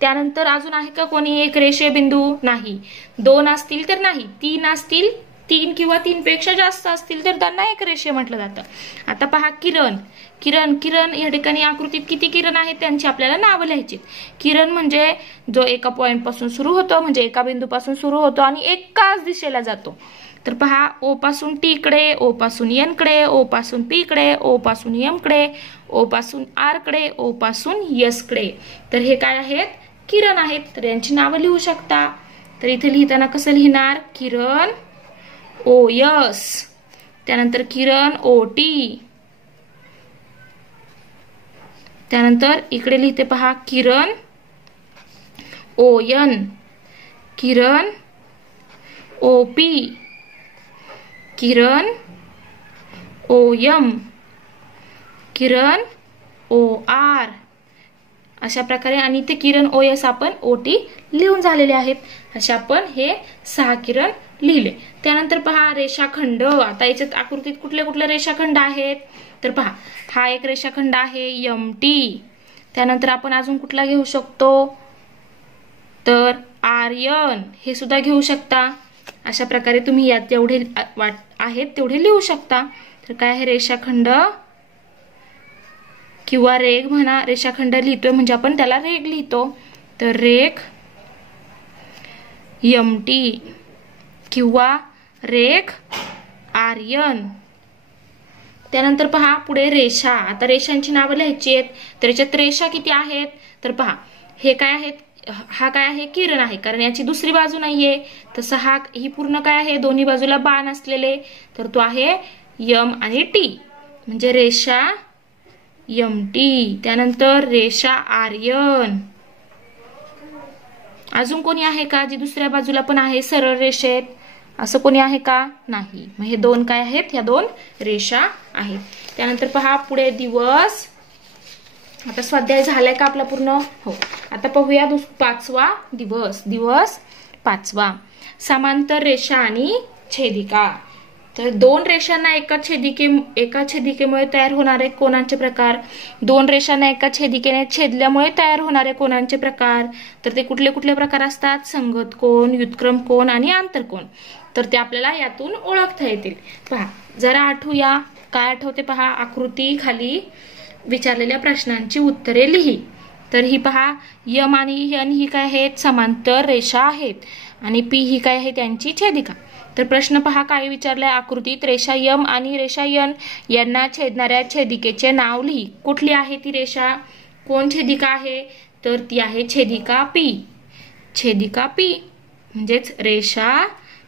त्यानंतर अजून आहे का कोणी एक रेषीय बिंदू, नाही. 2 असतील तर नाही, 3 असतील, 3 किंवा 3 पेक्षा जास्त असतील तर त्यांना एक रेषीय म्हटलं जातं. आता पहा किरण. किरण किरण या ठिकाणी आकृतीत किती किरण आहेत त्यांची आपल्याला नावं लिहायची. किरण म्हणजे जो एका पॉइंट पासून सुरू होतो, म्हणजे एका बिंदूपासून सुरू होतो आणि एकाच दिशेला जातो. तर पहा, ओ पासून टी कडे, ओ पासून एन कडे, ओ पासून पी कडे, ओ पासून एम कडे, ओ पासून आर कडे, ओ पासून यस कडे. तर हे काय आहेत, किरण आहेत. तर यांची नावं लिहू शकता. तर इथे लिहिताना कसं लिहिणार, किरण ओ यस, त्यानंतर किरण ओ टी, त्यानंतर इकडे लिहिते पहा किरण ओ एन, किरण ओ पी, किरण ओ एम, किरण ओ आर, अशा प्रकारे. आणि इथे किरण ओ एस आपण ओ टी लिहून झालेले आहेत. अशा आपण हे 6 किरण लिहिले. त्यानंतर पहा रेषाखंड. आता याच्यात आकृतीत कुठले कुठले रेषाखंड आहेत, तर पहा हा एक रेषाखंड आहे एम टी. त्यानंतर आपण अजून कुठला घेऊ शकतो, तर आर्यन हे सुद्धा घेऊ शकता. अशा प्रकारे तुम्ही यात जेवढे आहेत तेवढे लिहू शकता. तर काय आहे, रेषाखंड किंवा रेघ म्हणा. रेषाखंड लिहितोय म्हणजे आपण त्याला रेघ लिहितो. तर रेघ एम टी किंवा रेघ आर्यन. त्यानंतर पहा पुढे रेषा. आता रेषांची नावं लिहायची आहेत. तर याच्यात रेषा किती आहेत, तर पहा हे काय आहेत, हा काय आहे, किरण आहे, कारण याची दुसरी बाजू नाहीये. तसं हा ही पूर्ण काय आहे, दोन्ही बाजूला बाण असलेले, तर तो आहे यम आणि टी, म्हणजे रेषा यम टी. त्यानंतर रेषा आर्यन. अजून कोणी आहे का जी दुसऱ्या बाजूला पण आहे सरळ रेषेत, असं कोणी आहे का, नाही. मग हे 2 काय आहेत, ह्या 2 रेषा आहेत. त्यानंतर पहा पुढे दिवस. आता स्वाध्याय झालाय का आपला पूर्ण, हो. आता पाहूया 5वा दिवस. दिवस 5वा, समांतर रेषा आणि छेदिका. तर 2 रेषांना एका छेदिकेमुळे तयार होणारे कोनांचे प्रकार. 2 रेषांना एका छेदिकेने छेदल्यामुळे तयार होणारे कोनांचे प्रकार. तर ते कुठले कुठले प्रकार असतात, संगत कोन, व्युत्क्रम कोन आणि आंतरकोन. तर ते आपल्याला यातून ओळखता येतील. पहा जरा आठवूया, काय आठवते पहा, आकृती खाली विचारलेल्या प्रश्नांची उत्तरे लिही. तर ही पहा यम आणि एन ही काय आहेत, समांतर रेषा आहेत, आणि पी ही काय आहे, त्यांची छेदिका. तर प्रश्न पहा काय विचारलाय, आकृतीत रेषा यम आणि रेषा एन यांना छेदणाऱ्या छेदिकेचे नाव लिही. कुठली आहे ती रेषा, कोण छेदिका आहे, तर ती आहे छेदिका पी. छेदिका पी म्हणजेच रेषा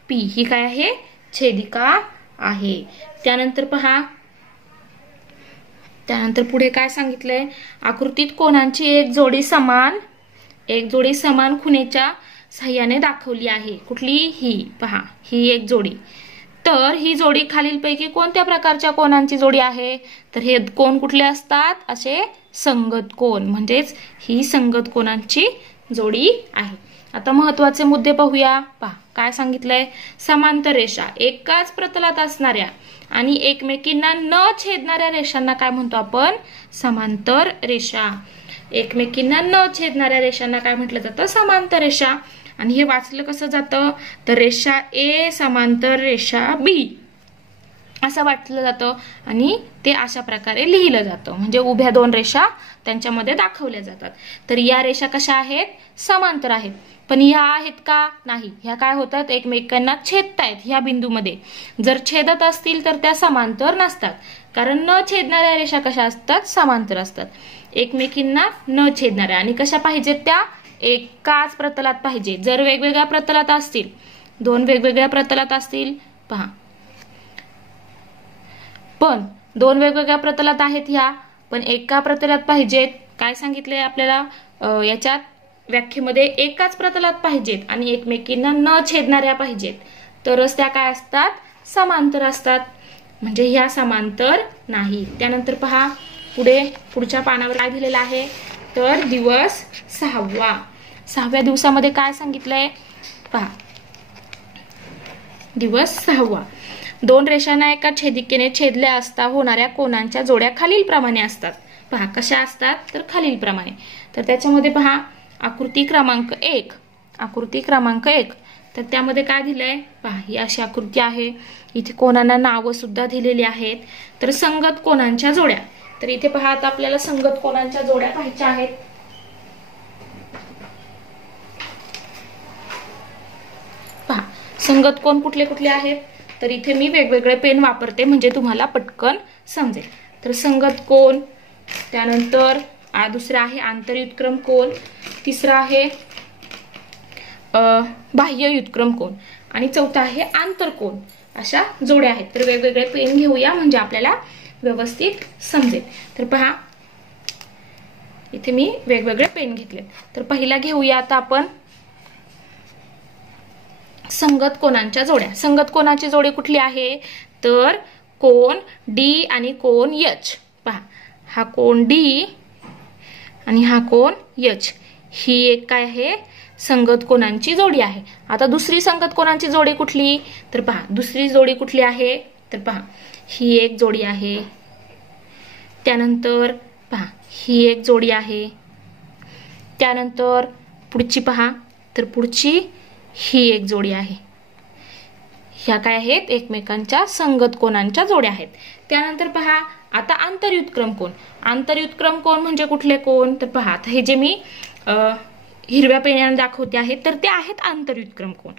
पी ही काय आहे, छेदिका आहे. त्यानंतर पहा, त्यानंतर पुढे काय सांगितलंय, आकृतीत कोणांची एक जोडी समान खुणेच्या साह्याने दाखवली आहे. कुठली? ही. पहा, ही एक जोडी. तर ही जोडी खालीलपैकी कोणत्या प्रकारच्या कोनांची जोडी आहे? तर हे कोन कुठले असतात? असे संगत कोन, म्हणजेच ही संगत कोनांची जोडी आहे. आता महत्वाचे मुद्दे पाहूया. पहा काय सांगितलंय. समांतर रेषा एकाच प्रतलात असणाऱ्या आणि एकमेकींना न छेदणाऱ्या रेषांना काय म्हणतो आपण? समांतर रेषा. एकमेकींना न छेदणाऱ्या रेषांना काय म्हटलं जातं? समांतर रेषा. आणि हे वाचलं कसं जातं? तर रेषा ए समांतर रेषा बी असं वाचलं जातं आणि ते अशा प्रकारे लिहिलं जातं. म्हणजे उभ्या दोन रेषा त्यांच्यामध्ये दाखवल्या जातात. तर या रेषा कशा आहेत? समांतर आहेत. पण ह्या आहेत का? नाही. ह्या काय होतात? एकमेकांना छेदतायत ह्या बिंदूमध्ये. जर छेदत असतील तर त्या समांतर नसतात. कारण न छेदणाऱ्या रेषा कशा असतात? समांतर असतात. एकमेकींना न छेदणाऱ्या. आणि कशा पाहिजेत त्या? एकाच प्रतलात पाहिजे. जर वेगवेगळ्या प्रतलात असतील, दोन वेगवेगळ्या प्रतलात असतील, पहा, पण दोन वेगवेगळ्या प्रतलात आहेत ह्या, पण एका प्रतलात पाहिजेत. काय सांगितले आपल्याला याच्यात व्याख्येमध्ये? एकाच प्रतलात पाहिजेत आणि एकमेकींना न छेदणाऱ्या पाहिजेत, तरच त्या काय असतात? समांतर असतात. म्हणजे ह्या समांतर नाही. त्यानंतर पहा पुढच्या पानावर काय दिलेलं आहे? तर दिवस 6वा. 6व्या दिवसामध्ये काय सांगितलंय? पहा, दिवस 6वा. दोन रेषांना एका छेदिकेने छेदल्या असता होणाऱ्या कोनांच्या जोड्या खालीलप्रमाणे असतात. पहा कशा असतात? तर खालीलप्रमाणे. तर त्याच्यामध्ये पहा आकृती क्रमांक 1. आकृती क्रमांक 1. तर त्यामध्ये काय दिलंय? पहा, ही अशी आकृती आहे. इथे कोनांना नावं सुद्धा दिलेली आहेत. तर संगत कोनांच्या जोड्या. तर इथे पहा, आता आपल्याला संगत कोनांच्या जोड्या पाहायच्या आहेत. पहा संगत कोन कुठले कुठले आहेत? तर इथे मी वेगवेगळे पेन वापरते म्हणजे तुम्हाला पटकन समजेल. तर संगत कोन, त्यानंतर दुसरा आहे आंतरयुत्क्रम कोन, तिसरा आहे बाह्य युत्क्रम कोन आणि चौथा आहे आंतरकोन. अशा जोड्या आहेत. तर वेगवेगळे पेन घेऊया म्हणजे आपल्याला व्यवस्थित समजेल. तर पहा इथे मी वेगवेगळे पेन घेतले. तर पहिला घेऊया आता आपण संगत कोनांच्या जोड्या. संगत कोनाची जोडी कुठली आहे? तर कोन डी आणि कोन एच. पहा, हा कोन डी आणि हा कोन एच, ही एक काय आहे? संगत कोनांची जोडी आहे. आता दुसरी संगत कोनांची जोडी कुठली? तर पहा, दुसरी जोडी कुठली आहे? तर पहा, ही एक जोडी आहे. त्यानंतर पहा, ही एक जोडी आहे. त्यानंतर पुढची पहा, तर पुढची ही एक जोडी आहे. ह्या काय आहेत? एकमेकांच्या संगत कोनांच्या जोड्या आहेत. त्यानंतर पहा आता आंतरयुत्क्रम कोन. आंतरयुत्क्रम कोन म्हणजे कुठले कोन? तर पहा, आता हे जे मी हिरव्या पेनाने दाखवते आहेत तर ते आहेत आंतरयुत्क्रम कोन.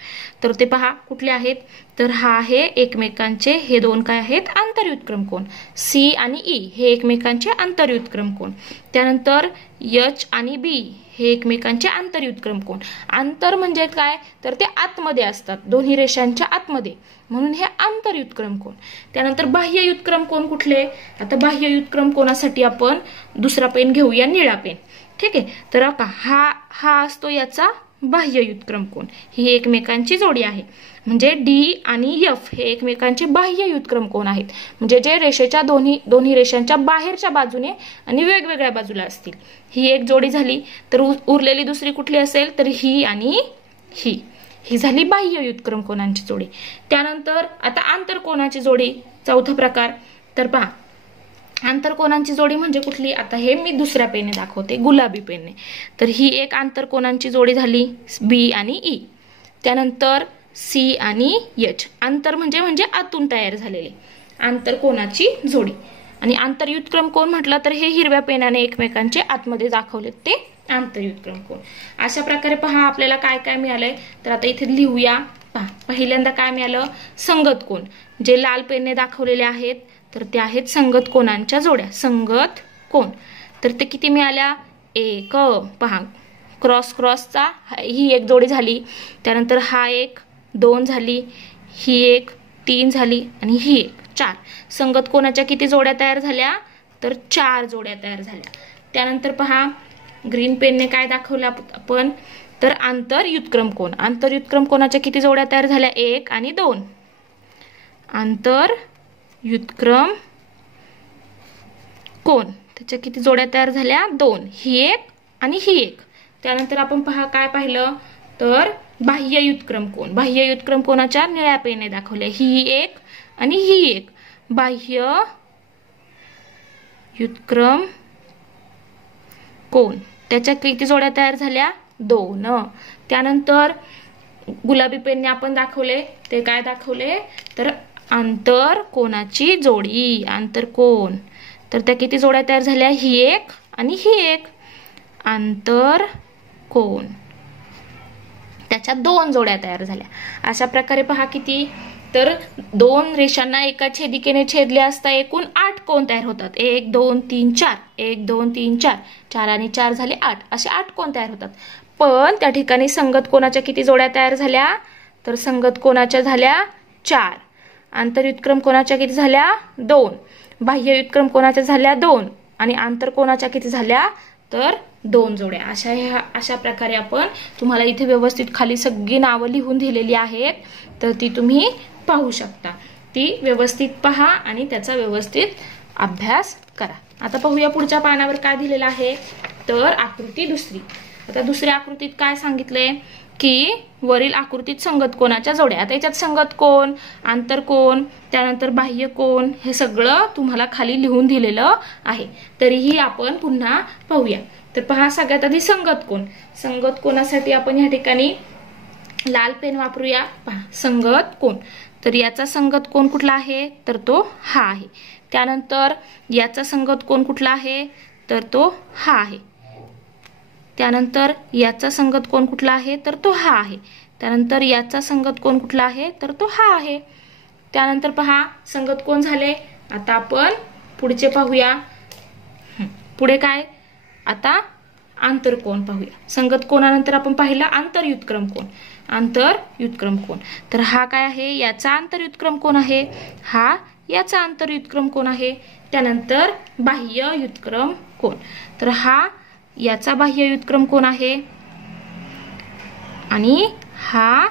तर ते पहा कुठले आहेत? तर हा आहे एकमेकांचे हे दोन काय आहेत? आंतरयुत्क्रम कोन. सी आणि ई हे एकमेकांचे आंतरयुत्क्रम कोन. त्यानंतर एच आणि बी हे एकमेकांचे आंतरयुत्क्रम कोन. आंतर म्हणजे काय? तर ते आतमध्ये असतात, दोन्ही रेषांच्या आतमध्ये, म्हणून हे आंतरयुत्क्रम कोन. त्यानंतर बाह्य युत्क्रम कोन कुठले? आता बाह्य युत्क्रम कोनासाठी आपण दुसरा पेन घेऊया, निळा पेन. ठीक आहे. तर हा असतो याचा बाह्य युत्क्रम कोन. ही एकमेकांची जोडी आहे. म्हणजे डी आणि एफ हे एकमेकांचे बाह्य युत्क्रम कोन आहेत. म्हणजे जे रेषेच्या दोन्ही रेषांच्या बाहेरच्या बाजूने आणि वेगवेगळ्या बाजूला असतील. ही एक जोडी झाली. तर उरलेली दुसरी कुठली असेल? तर ही आणि ही झाली बाह्य युत्क्रम कोनांची जोडी. त्यानंतर आता आंतरकोनाची जोडी, चौथा प्रकार. तर पहा आंतरकोनांची जोडी म्हणजे कुठली? आता हे मी दुसऱ्या पेनने दाखवते, गुलाबी पेनने. तर ही एक आंतरकोनांची जोडी झाली, बी आणि ई. त्यानंतर सी आणि एच. आंतर म्हणजे आतून तयार झालेले आंतरकोनाची जोडी. आणि आंतरयुत्क्रम कोन म्हटलं तर हे हिरव्या पेनाने एकमेकांचे आतमध्ये दाखवले ते आंतरयुत्क्रम कोन. अशा प्रकारे पहा आपल्याला काय काय मिळालंय. तर आता इथे लिहूया. पहा पहिल्यांदा काय मिळालं? संगत कोन. जे लाल पेनने दाखवलेले आहेत तर ते आहेत संगत कोनांच्या जोड्या. संगत कोन. तर ते किती मिळाल्या? एक. पहा क्रॉसचा ही एक जोडी झाली. त्यानंतर हा एक, 2 झाली, ही एक 3 झाली आणि ही एक 4. संगत कोनाच्या किती जोड्या तयार झाल्या? तर 4 जोड्या तयार झाल्या. त्यानंतर पहा ग्रीन पेनने काय दाखवलं आपण? तर आंतरयुत्क्रम कोन. आंतरयुत्क्रम कोनाच्या किती जोड्या तयार झाल्या? 1 आणि 2. आंतरयुत्क्रम कोन त्याच्या किती जोड्या तयार झाल्या? 2. ही एक आणि ही एक. त्यानंतर आपण काय पाहिलं तर बाह्ययुत्क्रम कोन. बाह्ययुत्क्रम कोनाच्या निळ्या पेनने दाखवल्या. ही एक आणि ही एक. बाह्ययुत्क्रम कोन त्याच्या किती जोड्या तयार झाल्या? 2. त्यानंतर गुलाबी पेनने आपण दाखवले ते काय दाखवले तर आंतर कोनाची जोडी. आंतरकोन तर त्या किती जोड्या तयार झाल्या? ही एक आणि ही एक. आंतर कोन त्याच्या 2 जोड्या तयार झाल्या. अशा प्रकारे पहा किती तर 2 रेषांना एका छेदिकेने छेदले असता एकूण 8 कोन तयार होतात. 1 2 3 4 1 2 3 4 4 आणि 4 झाले 8. असे 8 कोन तयार होतात. पण त्या ठिकाणी संगत कोनाच्या किती जोड्या तयार झाल्या तर संगत कोनाच्या झाल्या 4. आंतरयुत्क्रम कोनाच्या किती झाल्या? 2. बाह्ययुत्क्रम कोनाच्या झाल्या 2 आणि आंतरकोनाच्या किती झाल्या तर 2 जोड्या. अशा प्रकारे आपण तुम्हाला इथे व्यवस्थित खाली सगळी नावं लिहून दिलेली आहेत तर ती तुम्ही पाहू शकता. ती व्यवस्थित पहा आणि त्याचा व्यवस्थित अभ्यास करा. आता पाहूया पुढच्या पानावर काय दिलेलं आहे तर आकृती दुसरी. आता दुसऱ्या आकृतीत काय सांगितलंय की वरील आकृतीत संगत कोनाच्या जोड्या. आता याच्यात संगत कोन, आंतरकोन, त्यानंतर बाह्य कोन हे सगळं तुम्हाला खाली लिहून दिलेलं आहे. तरीही आपण पुन्हा पाहूया. तर पहा सगळ्यात आधी संगत कोन. संगत कोनासाठी आपण या ठिकाणी लाल पेन वापरूया. पहा संगत कोन तर याचा संगत कोन कुठला आहे तर तो हा आहे. त्यानंतर याचा संगत कोन कुठला आहे तर तो हा आहे. त्यानंतर याचा संगत कोन कुठला आहे तर तो हा आहे. त्यानंतर याचा संगत कोन कुठला आहे तर तो हा आहे. त्यानंतर पहा संगत कोन झाले. आता आपण पुढचे पाहूया. पुढे काय आता आंतरकोन पाहूया. संगत कोनानंतर आपण पाहिला आंतरयुत्क्रम कोन. आंतरयुत्क्रम कोन तर हा काय आहे याचा आंतरयुत्क्रम कोन आहे. हा याचा आंतरयुत्क्रम कोन आहे. त्यानंतर बाह्ययुत्क्रम कोन तर हा याचा बाह्ययुत्क्रम कोन आहे आणि हा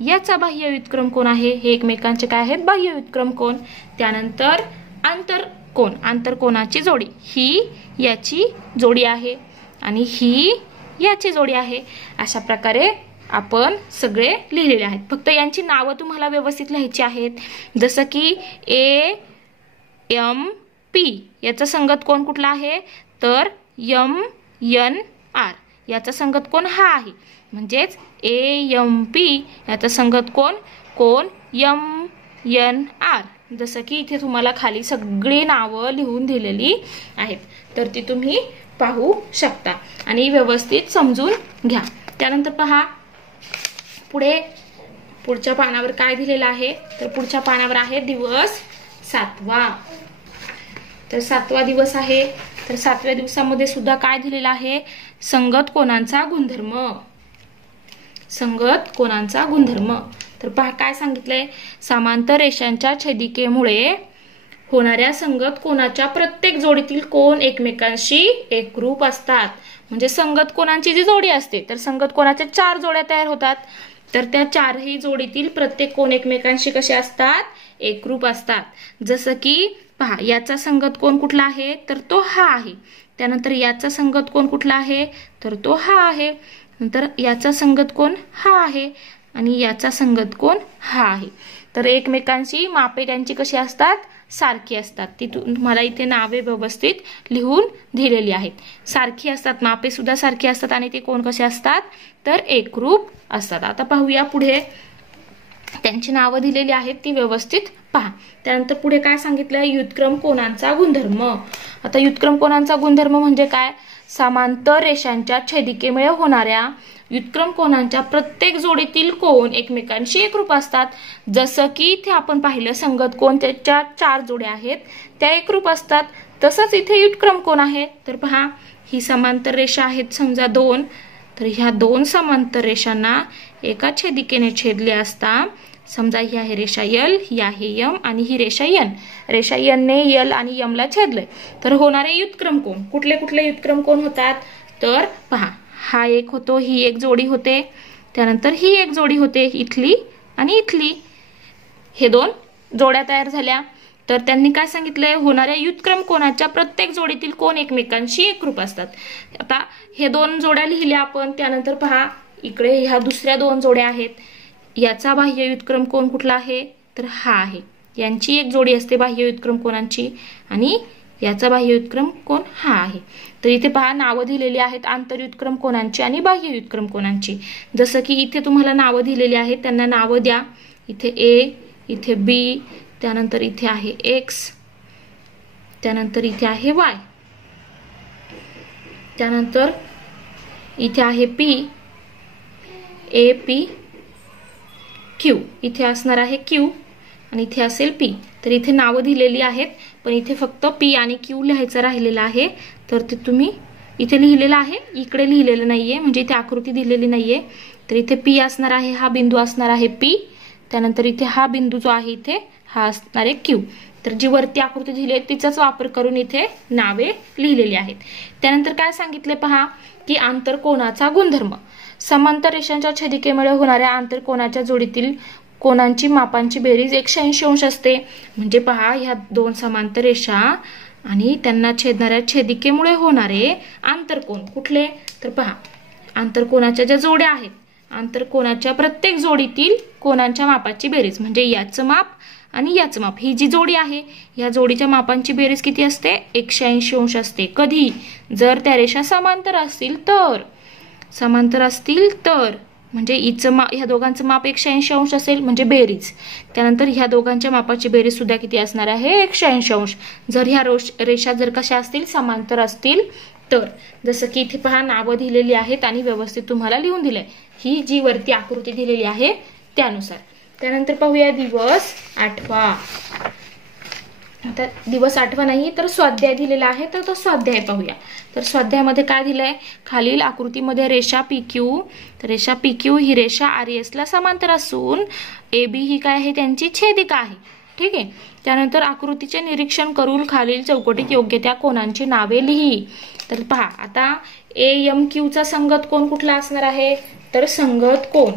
याचा बाह्ययुत्क्रम कोन आहे. हे एकमेकांचे काय आहेत बाह्ययुत्क्रम कोन. त्यानंतर आंतरकोन. आंतरकोनाची जोडी ही याची जोडी आहे आणि ही याची जोडी आहे. अशा प्रकारे आपण सगळे लिहिलेले आहेत. फक्त यांची नावं तुम्हाला व्यवस्थित लिहायची आहेत. जसं की AMP याचा संगत कोन कुठला आहे तर MNR याचा संगत कोन हा आहे. म्हणजेच AMP याचा संगत कोन MNR. जसं की इथे तुम्हाला खाली सगळी नावं लिहून दिलेली आहेत तर ती तुम्ही पाहू शकता आणि व्यवस्थित समजून घ्या. त्यानंतर पहा पुढच्या पानावर काय दिलेलं आहे तर पुढच्या पानावर आहे दिवस 7वा. तर 7वा दिवस आहे. तर 7व्या दिवसामध्ये सुद्धा काय दिलेलं आहे संगत कोनांचा गुणधर्म. संगत कोनांचा गुणधर्म तर पहा काय सांगितलंय समांतर रेषांच्या छेदिकेमुळे होणाऱ्या संगत कोनाच्या प्रत्येक जोडीतील कोन एकमेकांशी एकरूप असतात. म्हणजे संगत कोनांची जी जोडी असते तर संगत कोनाच्या 4 जोड्या तयार होतात. तर त्या 4ही जोडीतील प्रत्येक कोन एकमेकांशी कसे असतात एकरूप असतात. जसं की पहा याचा संगत कोन कुठला आहे तर तो हा आहे. त्यानंतर याचा संगत कोन कुठला आहे तर तो हा आहे. नंतर याचा संगत कोन हा आहे आणि याचा संगत कोन हा आहे. तर एकमेकांशी मापे त्यांची कशी असतात सारखी असतात. ती तुम्हाला इथे नावे व्यवस्थित लिहून दिलेली आहेत. सारखी असतात, मापे सुद्धा सारखी असतात आणि ते कोण कसे असतात तर एकरूप असतात. आता पाहूया पुढे त्यांची नावं दिलेली आहेत ती व्यवस्थित पहा. त्यानंतर पुढे काय सांगितलंय युत्क्रम कोनांचा गुणधर्म. आता युत्क्रम कोनांचा गुणधर्म म्हणजे काय समांतर रेषांच्या छेदिकेमुळे होणाऱ्या व्युत्क्रम कोनांच्या प्रत्येक जोडीतील कोन एकमेकांशी एकरूप असतात. जसं की इथे आपण पाहिलं संगत कोन त्याच्या 4 जोड्या आहेत त्या एकरूप असतात. तसंच इथे व्युत्क्रम कोन आहे. तर पहा ही समांतर रेषा आहेत समजा 2. तर ह्या 2 समांतर रेषांना एका छेदिकेने छेदले असता समजा ही आहे रेषा L, ही आहे M आणि ही रेषा N. रेषा N ने L आणि M ला छेदले तर होणारे व्युत्क्रम कोन कुठले कुठले व्युत्क्रम कोन होतात तर पहा हा एक होतो, ही एक जोडी होते, त्यानंतर ही एक जोडी होते, इथली आणि इथली, हे दोन जोड्या तयार झाल्या. तर त्यांनी काय सांगितलंय, होणाऱ्या व्युत्क्रम कोनाच्या प्रत्येक जोडीतील कोन एकमेकांशी एकरूप असतात. आता हे दोन जोड्या लिहिल्या आपण. त्यानंतर पहा इकडे ह्या दुसऱ्या दोन जोड्या आहेत. याचा बाह्य व्युत्क्रम कोन कुठला आहे, तर हा आहे. यांची एक जोडी असते बाह्य व्युत्क्रम कोनांची आणि याचा बाह्य व्युत्क्रम कोन हा आहे. तर इथे पहा नावं दिलेली आहेत आंतरव्युत्क्रम कोनांची आणि बाह्य व्युत्क्रम कोनांची. जसं की इथे तुम्हाला नावं दिलेली आहेत, त्यांना नावं द्या. इथे ए, इथे बी, त्यानंतर इथे आहे एक्स, त्यानंतर इथे आहे वाय, त्यानंतर इथे आहे पी, ए पी क्यू, इथे असणार आहे क्यू आणि इथे असेल पी. तर इथे नावं दिलेली आहेत, पण इथे फक्त पी आणि क्यू लिहायचं राहिलेलं आहे. तर ते तुम्ही इथे लिहिलेलं आहे, इकडे लिहिलेलं नाहीये, म्हणजे इथे आकृती दिलेली नाहीये. तर इथे पी असणार आहे, हा बिंदू असणार आहे पी, त्यानंतर इथे हा बिंदू जो आहे इथे हा असणार आहे क्यू. तर जी वरती आकृती दिली आहे तिचाच वापर करून इथे नावे लिहिलेली आहेत. त्यानंतर काय सांगितले पहा, की आंतरकोनाचा गुणधर्म. समांतर रेषांच्या छेदिकेमुळे होणाऱ्या आंतरकोनाच्या जोडीतील कोनांची मापांची बेरीज 180 अंश असते. म्हणजे पहा ह्या दोन समांतर रेषा आणि त्यांना छेदणाऱ्या छेदिकेमुळे होणारे आंतरकोन कुठले, तर पहा आंतरकोनाच्या ज्या जोड्या आहेत, आंतरकोनाच्या प्रत्येक जोडीतील कोनांच्या मापाची बेरीज म्हणजे याचं माप आणि याचं माप, ही जी जोडी आहे या जोडीच्या मापांची बेरीज किती असते, 180 अंश असते. कधी, जर त्या रेषा समांतर असतील तर. समांतर असतील तर म्हणजे हिचं माप, ह्या दोघांचं माप 180 अंश असेल म्हणजे बेरीज. त्यानंतर ह्या दोघांच्या मापाची बेरीज सुद्धा किती असणार आहे, 180 अंश. जर ह्या रेषा जर कशा असतील, समांतर असतील तर. जसं की इथे पहा नावं दिलेली आहेत आणि व्यवस्थित तुम्हाला लिहून दिलंय, ही जी वरती आकृती दिलेली आहे त्यानुसार. त्यानंतर पाहूया दिवस 8वा. आता दिवस 8वा नाही तर स्वाध्याय दिलेला आहे, तर तो स्वाध्याय पाहूया. तर स्वाध्यायामध्ये काय दिलंय, खालील आकृतीमध्ये रेषा PQ, तर रेषा PQ ही रेषा RS ला समांतर असून AB ही काय आहे, त्यांची छेदिका आहे. ठीक आहे. त्यानंतर आकृतीचे निरीक्षण करून खालील चौकटीत योग्य त्या कोनांची नावे लिही. तर पहा आता AMQ चा संगत कोन कुठला असणार आहे, तर संगत कोन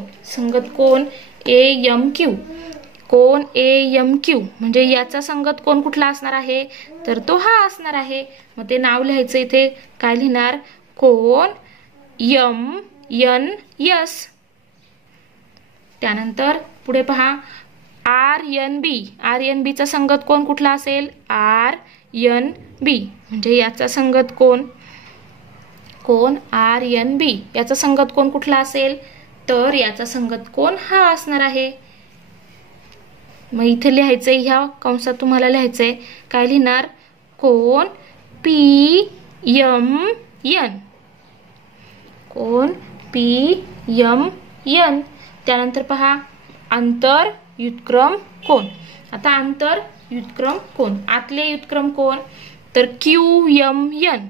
AMQ, कोन AMQ म्हणजे याचा संगत कोन कुठला असणार आहे, तर तो हा असणार आहे. मग ते नाव लिहायचं, इथे काय लिहिणार, कोन MNS. त्यानंतर पुढे पहा RNB चा संगत कोन कुठला असेल, RNB म्हणजे याचा संगत कोन RNB, याचा संगत कोन कुठला असेल, तर याचा संगत कोन हा असणार आहे. मग इथे लिहायचंय, ह्या कंसात तुम्हाला लिहायचंय, काय लिहिणार, कोन PMN, कोन PMN. त्यानंतर पहा आंतर व्युत्क्रम कोन. आता आंतर व्युत्क्रम कोन, आतले व्युत्क्रम कोन, तर QMN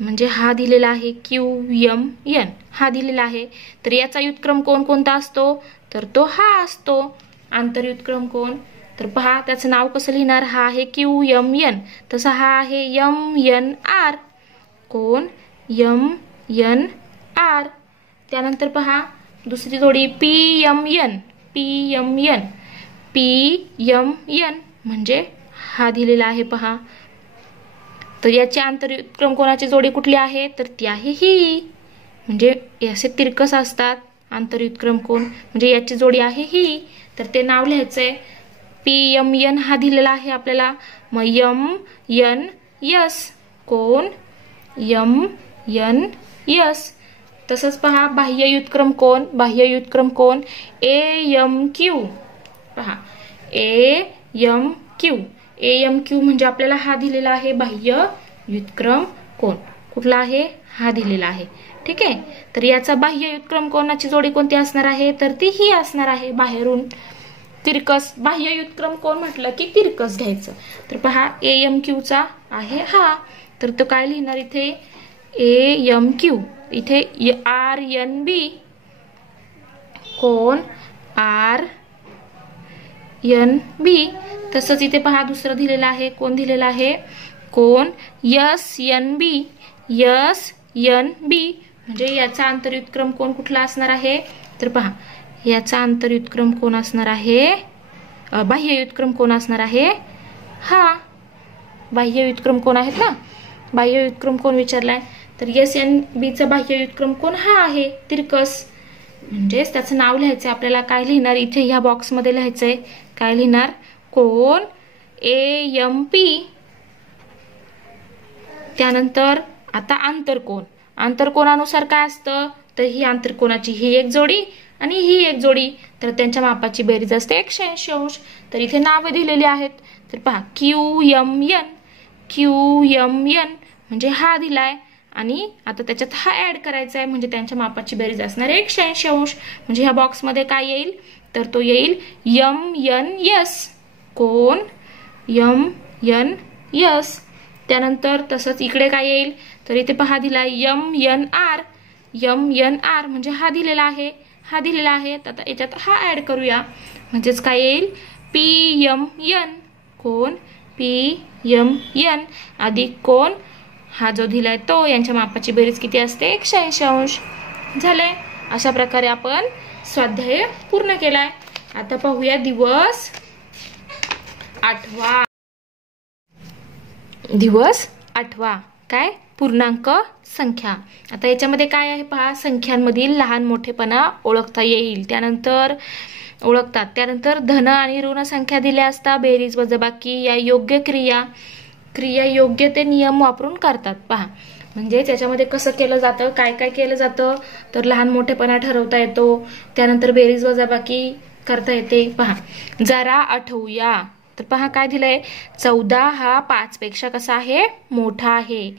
म्हणजे हा दिलेला आहे, QMN हा दिलेला आहे. तर याचा व्युत्क्रम कोन कोणता असतो, तर तो हा असतो आंतर व्युत्क्रम कोन. तर पहा त्याचं नाव कसं लिहिणार, हा आहे QMN, तसा हा आहे MNR, कोन MNR. त्यानंतर पहा दुसरी जोडी PMN म्हणजे हा दिलेला आहे पहा. तर याची आंतरव्युत्क्रम कोनाची जोडी कुठली आहे, तर ती आहे ही. म्हणजे असे तिरकस असतात आंतरव्युत्क्रम कोन, म्हणजे याची जोडी आहे ही. तर ते नाव लिहायचंय, PMN हा दिलेला आहे आपल्याला. मग MNS, कोन MNS. तसंच पहा बाह्य व्युत्क्रम कोन AMQ. पहा AMQ म्हणजे आपल्याला हा दिलेला आहे बाह्य व्युत्क्रम कोन, कुठला आहे, हा दिलेला आहे. ठीक आहे. तर याचा बाह्य व्युत्क्रम कोनाची जोडी कोणती असणार आहे, तर ती ही असणार आहे. बाहेरून तिरकस, बाह्य व्युत्क्रम कोन म्हटलं की तिरकस घ्यायचं. तर पहा AMQ चा आहे हा, तर तो काय लिहिणार इथे, AMQ, इथे RNB, कोन RNB. तसंच इथे पहा दुसरं दिलेलं आहे, कोण दिलेला आहे, कोण SNB SNB म्हणजे याचा आंतरयुत्क्रम कोण कुठला असणार आहे तर पहा याचा आंतरयुत्क्रम कोण असणार आहे बाह्ययुत्क्रम कोण असणार आहे हा बाह्ययुत्क्रम कोण आहेत ना बाह्ययुत्क्रम कोण विचारलाय तर SNB चा बाह्ययुत्क्रम कोण हा आहे तिरकस म्हणजेच त्याचं नाव लिहायचं आपल्याला काय लिहिणार इथे ह्या बॉक्स मध्ये लिहायचंय काय लिहिणार कोण AMP त्यानंतर आता आंतरकोनानुसार काय असतं तर ही आंतरकोनाची ही एक जोडी आणि ही एक जोडी तर त्यांच्या मापाची बेरीज असते 180 अंश तर इथे नावे दिलेली आहेत तर पहा QMN म्हणजे हा दिलाय आणि आता त्याच्यात हा ऍड करायचा आहे म्हणजे त्यांच्या मापाची बेरीज असणार 180 अंश म्हणजे ह्या बॉक्स मध्ये काय येईल तर तो येईल MNS कोण MNS त्यानंतर तसंच इकडे काय येईल तर इथे पहा दिलाय MNR म्हणजे हा दिलेला आहे आता याच्यात हा ऍड करूया म्हणजेच काय येईल PMN कोण PMN अधिक कोण हा जो दिलाय तो यांच्या मापाची बेरीज किती असते 180 अंश झाले अशा प्रकारे आपण स्वाध्याय पूर्ण केलाय आता पाहूया दिवस 8 काय पूर्णांक संख्या आता याच्यामध्ये काय आहे पहा संख्यांमधील लहान मोठेपणा ओळखता येईल त्यानंतर धन आणि ऋण संख्या दिल्या असता बेरीज वजाबाकी या योग्य क्रिया योग्य ते नियम वापरून करतात पहा म्हणजे त्याच्यामध्ये कसं केलं जातं काय केलं जातं तर लहान मोठेपणा ठरवता येतो त्यानंतर बेरीज वजाबाकी करता येते पहा जरा आठवूया तर पहा काय दिलंय 14 हा 5 पेक्षा कसा आहे मोठा आहे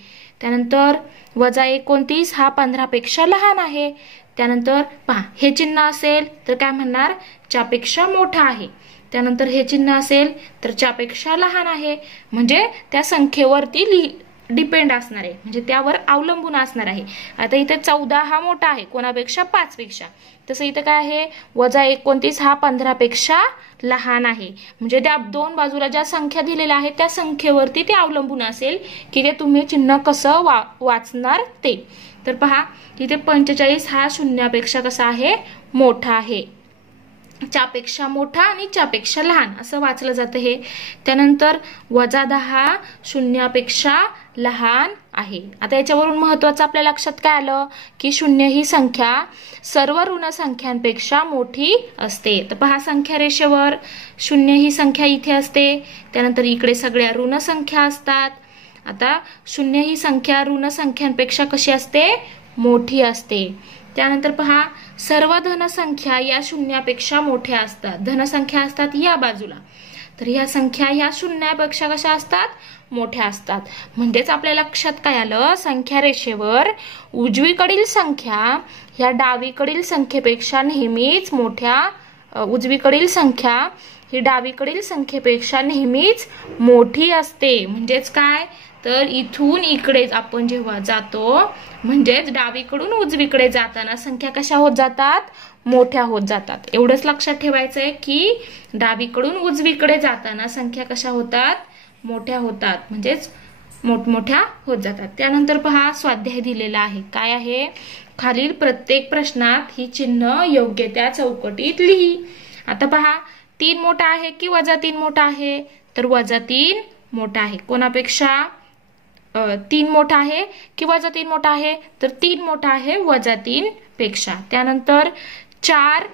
त्यानंतर -29 हा 15 पेक्षा लहान आहे त्यानंतर पहा हे चिन्ह असेल तर काय म्हणणार च्यापेक्षा मोठा आहे त्यानंतर हे चिन्ह असेल तर च्यापेक्षा लहान आहे म्हणजे त्या संख्येवरती डिपेंड असणार आहे म्हणजे त्यावर अवलंबून असणार आहे आता इथे 14 हा मोठा आहे कोणापेक्षा 5 पेक्षा तसं इथे काय आहे -29 हा 15 पेक्षा लहान आहे म्हणजे त्या दोन बाजूला ज्या संख्या दिलेल्या आहेत त्या संख्येवरती ते अवलंबून असेल की ते तुम्ही चिन्ह कसं वाचणार ते तर पहा इथे 45 हा शून्यापेक्षा कसा आहे मोठा आहे च्यापेक्षा मोठा आणि च्यापेक्षा लहान असं वाचलं जातं हे त्यानंतर -10 शून्यापेक्षा लहान आहे आता याच्यावरून महत्त्वाचं आपल्या लक्षात काय आलं की शून्य ही संख्या सर्व ऋण संख्यांपेक्षा मोठी असते तर पहा संख्या रेषेवर शून्य ही संख्या इथे असते त्यानंतर इकडे सगळ्या ऋण संख्या असतात आता शून्य ही संख्या ऋण संख्यांपेक्षा कशी असते मोठी असते त्यानंतर पहा सर्व धनसंख्या या शून्यापेक्षा मोठ्या असतात धनसंख्या असतात या बाजूला तर ह्या संख्या ह्या शून्यापेक्षा कशा असतात मोठ्या असतात म्हणजेच आपल्या लक्षात काय आलं संख्या रेषेवर उजवीकडील संख्या ह्या डावीकडील संख्येपेक्षा नेहमीच मोठ्या उजवीकडील संख्या ही डावीकडील संख्येपेक्षा नेहमीच मोठी असते म्हणजेच काय तर इथून इकडे आपण जेव्हा जातो म्हणजेच डावीकडून उजवीकडे जाताना संख्या कशा होत जातात मोठ्या होत जातात एवढंच लक्षात ठेवायचंय की डावीकडून उजवीकडे जाताना संख्या कशा होतात मोठ्या होतात म्हणजेच मोठमोठ्या होत जातात त्यानंतर पहा स्वाध्याय दिलेला आहे काय आहे खालील प्रत्येक प्रश्नात ही चिन्ह योग्य त्या चौकटीत लिही आता पहा 3 मोठा आहे की -3 मोठा आहे तर -3 मोठा आहे कोणापेक्षा 3 मोठा आहे की -3 मोठा आहे तर 3 मोठा आहे -3 पेक्षा त्यानंतर 4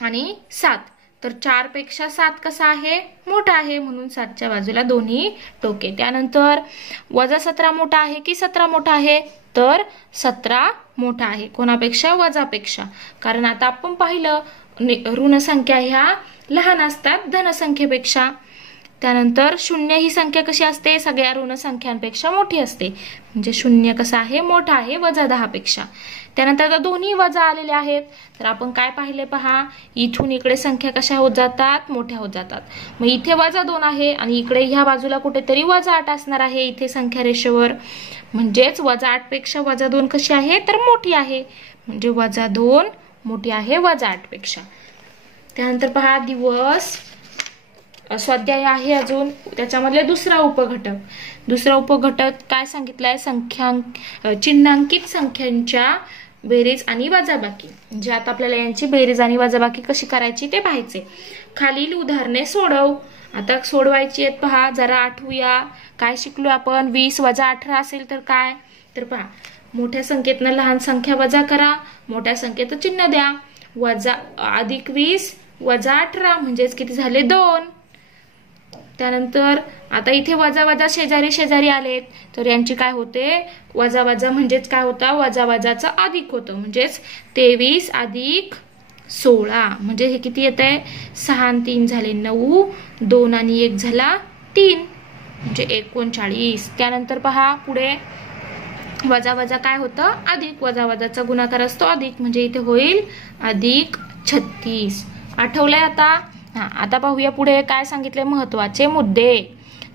आणि 7 तर 4 पेक्षा 7 कसा आहे मोठा आहे म्हणून 7च्या बाजूला दोन्ही टोके त्यानंतर -17 मोठा आहे की 17 मोठा आहे तर 17 मोठा आहे कोणापेक्षा वजापेक्षा कारण आता आपण पाहिलं ऋण संख्या ह्या लहान असतात धनसंख्येपेक्षा त्यानंतर 0 ही संख्या कशी असते सगळ्या ऋण संख्यांपेक्षा मोठी असते म्हणजे 0 कसा आहे मोठा आहे -10 पेक्षा त्यानंतर आता दोन्ही वजा आलेले आहेत तर आपण काय पाहिले पहा इथून इकडे संख्या कशा होत जातात मोठ्या होत जातात मग इथे -2 आहे आणि इकडे ह्या बाजूला कुठेतरी -8 असणार आहे इथे संख्या रेषेवर म्हणजेच -8 पेक्षा -2 कशी आहे तर मोठी आहे म्हणजे -2 मोठी आहे -8 पेक्षा त्यानंतर पहा दिवस स्वाध्याय आहे अजून त्याच्यामधले दुसरा उपघटक काय सांगितलाय, चिन्हांकित संख्यांच्या बेरीज आणि वजाबाकी. म्हणजे आता आपल्याला यांची बेरीज आणि वजाबाकी कशी करायची ते पाहायचे. खालील उदाहरणे सोडव. आता सोडवायची आहेत पहा. जरा आठवूया काय शिकलो आपण. 20 + 18 असेल तर काय, तर पहा मोठ्या संख्येतनं लहान संख्या वजा करा, मोठ्या संख्येचं चिन्ह द्या. अधिक 20 + 18 म्हणजेच किती झाले 2. त्यानंतर आता इथे वजा शेजारी शेजारी आलेत तर यांची काय होते, वजा म्हणजेच काय होता, वजाचा अधिक होतं. म्हणजेच 23 + 16 म्हणजे हे किती येत आहे, 6 आणि 3 झाले 9, 2 आणि 1 झाला 3 म्हणजे 39. त्यानंतर पहा पुढे वजा काय होतं, अधिक. वजाचा गुणाकार असतो अधिक म्हणजे इथे होईल अधिक 36. आठवलंय आता. आता पाहूया पुढे काय सांगितले महत्वाचे मुद्दे.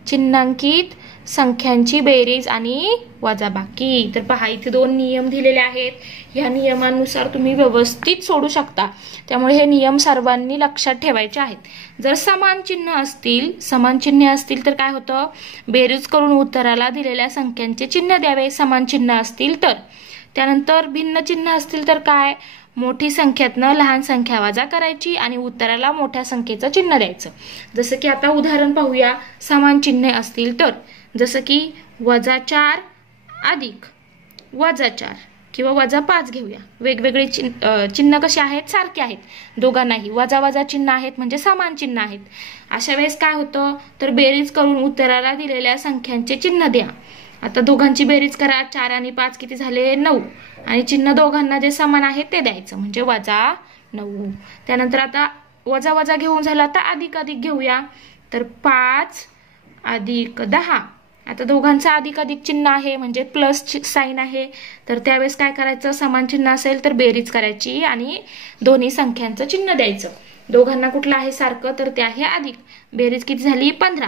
चिन्हांकित संख्यांची बेरीज आणि वजाबाकी. तर पहा इथे 2 नियम दिलेले आहेत. या नियमानुसार तुम्ही व्यवस्थित सोडू शकता. त्यामुळे हे नियम सर्वांनी लक्षात ठेवायचे आहेत. जर समान चिन्हे असतील तर काय होतं, बेरीज करून उत्तराला दिलेल्या संख्यांचे चिन्ह द्यावे समान चिन्ह असतील तर. त्यानंतर भिन्न चिन्ह असतील तर काय, मोठी संख्येतनं लहान संख्या वजा करायची आणि उत्तराला मोठ्या संख्येचं चिन्ह द्यायचं. जसं की आता उदाहरण पाहूया. समान चिन्हे असतील तर जसं की -4 अधिक -4 किंवा -5 घेऊया. वेगवेगळे चिन्ह कसे आहेत, सारखे आहेत दोघांनाही. वजा चिन्ह आहेत म्हणजे समान चिन्ह आहेत. अशा वेळेस काय होतं, तर बेरीज करून उत्तराला दिलेल्या संख्यांचे चिन्ह द्या. आता दोघांची बेरीज करा. 4 आणि 5 किती झाले 9 आणि चिन्ह दोघांना जे समान आहे ते द्यायचं म्हणजे -9. त्यानंतर आता वजा घेऊन झाला तर अधिक घेऊया. तर 5 + 10. आता दोघांचं अधिक चिन्ह आहे म्हणजे प्लस साइन आहे. तर त्यावेळेस काय करायचं, समान चिन्ह असेल तर बेरीज करायची आणि दोन्ही संख्यांचं चिन्ह द्यायचं. दोघांना कुठलं आहे सारखं, तर ते आहे अधिक. बेरीज किती झाली 15.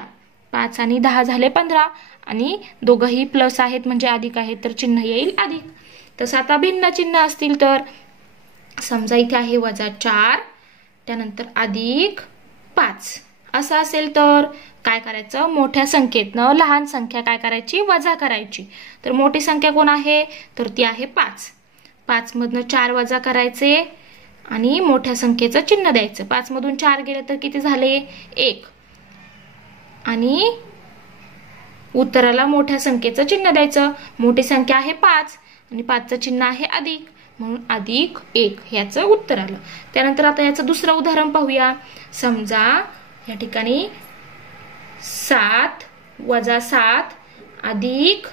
5 आणि 10 झाले 15 आणि दोघंही प्लस आहेत म्हणजे अधिक आहेत तर चिन्ह येईल अधिक. तसं आता भिन्न चिन्ह असतील तर समजा इथे आहे -4 त्यानंतर अधिक 5 असं असेल तर काय करायचं, मोठ्या संख्येतनं लहान संख्या काय करायची, वजा करायची. तर मोठी संख्या कोण आहे, तर ती आहे 5. 5 मधनं 4 वजा करायचे आणि मोठ्या संख्येचं चिन्ह द्यायचं. 5 मधून 4 गेले तर किती झाले 1 आणि उत्तराला मोठ्या संख्येचं चिन्ह द्यायचं. मोठी संख्या आहे 5 आणि 5चं चिन्ह आहे अधिक म्हणून +1 ह्याचं उत्तर आलं. त्यानंतर आता याचं दुसरं उदाहरण पाहूया. समजा या ठिकाणी 7 + 7 अधिक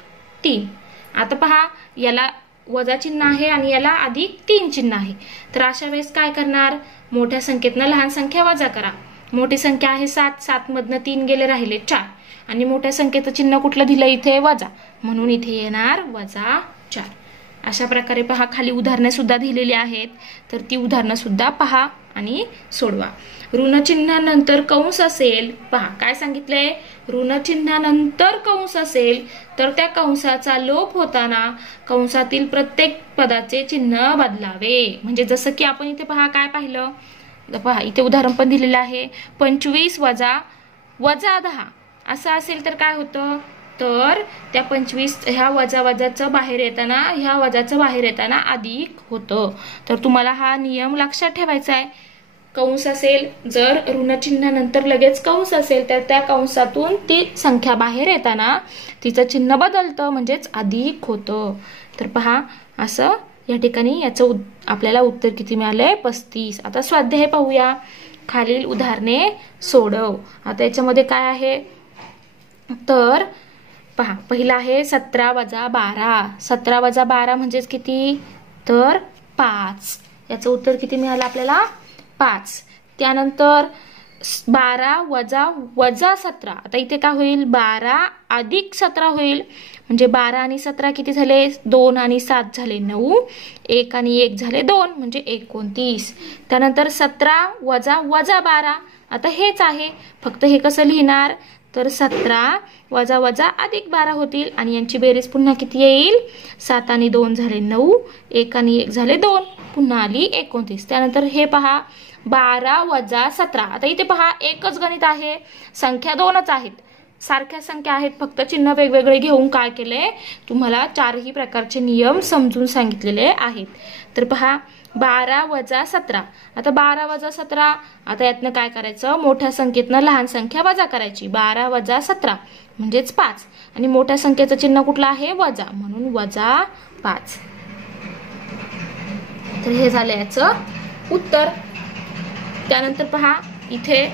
3. आता पहा याला वजा चिन्ह आहे आणि याला +3 चिन्ह आहे. तर अशा वेळेस काय करणार, मोठ्या संख्येतनं लहान संख्या वजा करा. मोठी संख्या आहे 7, 7 मधनं 3 गेले राहिले 4 आणि मोठ्या संख्येचं चिन्ह कुठलं दिलं इथे वजा म्हणून इथे येणार -4. अशा प्रकारे पहा खाली उदाहरणे सुद्धा दिलेली आहेत तर ती उदाहरणं सुद्धा पहा आणि सोडवा. ऋण चिन्हानंतर कंस असेल, पहा काय सांगितलंय, ऋण चिन्हानंतर कंस असेल तर त्या कंसाचा लोप होताना कंसातील प्रत्येक पदाचे चिन्ह बदलावे. म्हणजे जसं की आपण इथे पहा काय पाहिलं, पहा इथे उदाहरण पण दिलेलं आहे. 25 वजा 10 असं असेल तर काय होतं, तर त्या 25 ह्या वजाचं बाहेर येताना अधिक होतं. तर तुम्हाला हा नियम लक्षात ठेवायचा आहे. कंस असेल, जर ऋण चिन्हानंतर लगेच कंस असेल तर त्या कंसातून ती संख्या बाहेर येताना तिचं चिन्ह बदलतं म्हणजेच अधिक होतं. तर पहा असं या ठिकाणी याचं आपल्याला उत्तर किती मिळालंय 35. आता स्वाध्याय पाहूया. खालील उदाहरणे सोडव. आता याच्यामध्ये काय आहे, तर पहा पहिला आहे 17 + 12. 17 + 12 म्हणजेच किती, तर 5. याचं उत्तर किती मिळालं आपल्याला 5. त्यानंतर 12 वजा 17. आता इथे काय होईल, 12 अधिक 17 होईल म्हणजे 12 आणि 17 किती झाले 2 आणि 7 झाले 9, 1 आणि 1 झाले 2 म्हणजे 29. त्यानंतर 17 वजा 12. आता हेच आहे, फक्त हे कसं लिहिणार, तर 17 वजा अधिक 12 होतील आणि यांची बेरीज पुन्हा किती येईल, 7 आणि 2 झाले 9, 1 आणि 1 झाले 2 पुन्हा आली 29. त्यानंतर हे पहा 12 वजा 17. आता इथे पहा एकच गणित आहे, संख्या दोनच आहेत, सारख्या संख्या आहेत, फक्त चिन्ह वेगवेगळे घेऊन काय केले तुम्हाला चारही प्रकारचे नियम समजून सांगितलेले आहेत. तर पहा 12 वजा 17. आता 12 वजा 17, आता यातनं काय करायचं, मोठ्या संख्येतनं लहान संख्या वजा करायची. 12 वजा 17 म्हणजेच 5 आणि मोठ्या संख्येचं चिन्ह कुठलं आहे, वजा, म्हणून वजा 5. तर हे झालं याचं उत्तर. त्यानंतर पहा इथे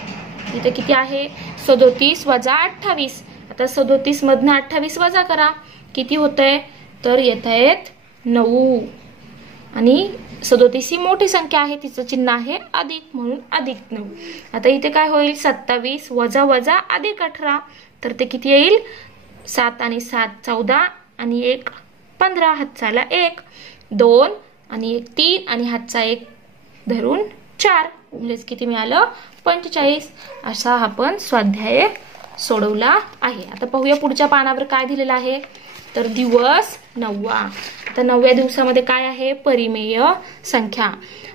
किती आहे, 37 वजा 28. आता 37 मधनं 28 वजा करा, किती होतंय, तर येत आहेत 9 आणि 37 ही मोठी संख्या आहे, तिचं चिन्ह आहे अधिक, म्हणून अधिक 9. आता इथे काय होईल, 27 वजा वजा अधिक 18, तर ते किती येईल, 7 आणि 7 14 आणि 1 15, हातचाला 1, 2 आणि 1 3 आणि हातचा 1 धरून 4, म्हणजेच किती मिळालं, 45. असा आपण स्वाध्याय सोडवला आहे. आता पाहूया पुढच्या पानावर काय दिलेलं आहे, तर दिवस 9वा. तर 9व्या दिवसामध्ये काय आहे, परिमेय संख्या.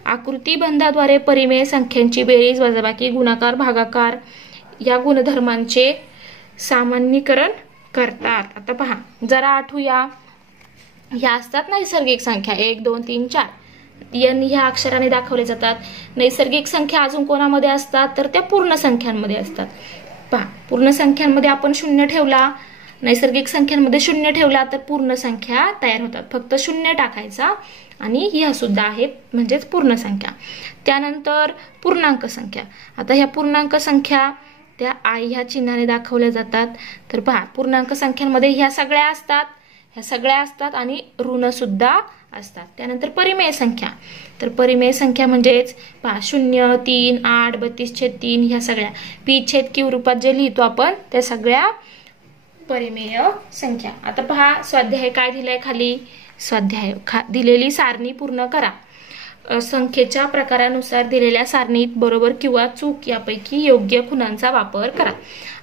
आकृतिबंधाद्वारे परिमेय संख्यांची बेरीज, वजाबाकी, गुणाकार, भागाकार या गुणधर्मांचे सामान्यीकरण करतात. आता पहा जरा आठवूया, ह्या असतात नैसर्गिक संख्या 1 2 3 4, n ह्या अक्षराने दाखवले जातात. नैसर्गिक संख्या अजून कोणामध्ये असतात, तर त्या पूर्ण संख्यांमध्ये असतात. पहा पूर्ण संख्यांमध्ये आपण 0 ठेवला, नैसर्गिक संख्यांमध्ये 0 ठेवला तर पूर्ण संख्या तयार होतात. फक्त 0 टाकायचा आणि ह्या सुद्धा आहेत, म्हणजेच पूर्ण संख्या. त्यानंतर पूर्णांक संख्या. आता ह्या पूर्णांक संख्या त्या आई ह्या चिन्हाने दाखवल्या जातात. तर पहा पूर्णांक संख्यांमध्ये ह्या सगळ्या असतात आणि ऋण सुद्धा असतात. त्यानंतर परिमेय संख्या. तर परिमेय संख्या म्हणजेच पहा 0 3 8 32/3 ह्या सगळ्या p/q रूपात जे लिहितो आपण त्या सगळ्या परिमेय संख्या. आता पहा स्वाध्याय काय दिलंय खाली, स्वाध्याय दिलेली सारणी पूर्ण करा. संख्येच्या प्रकारानुसार दिलेल्या सारणीत बरोबर किंवा चूक यापैकी योग्य खुणांचा वापर करा.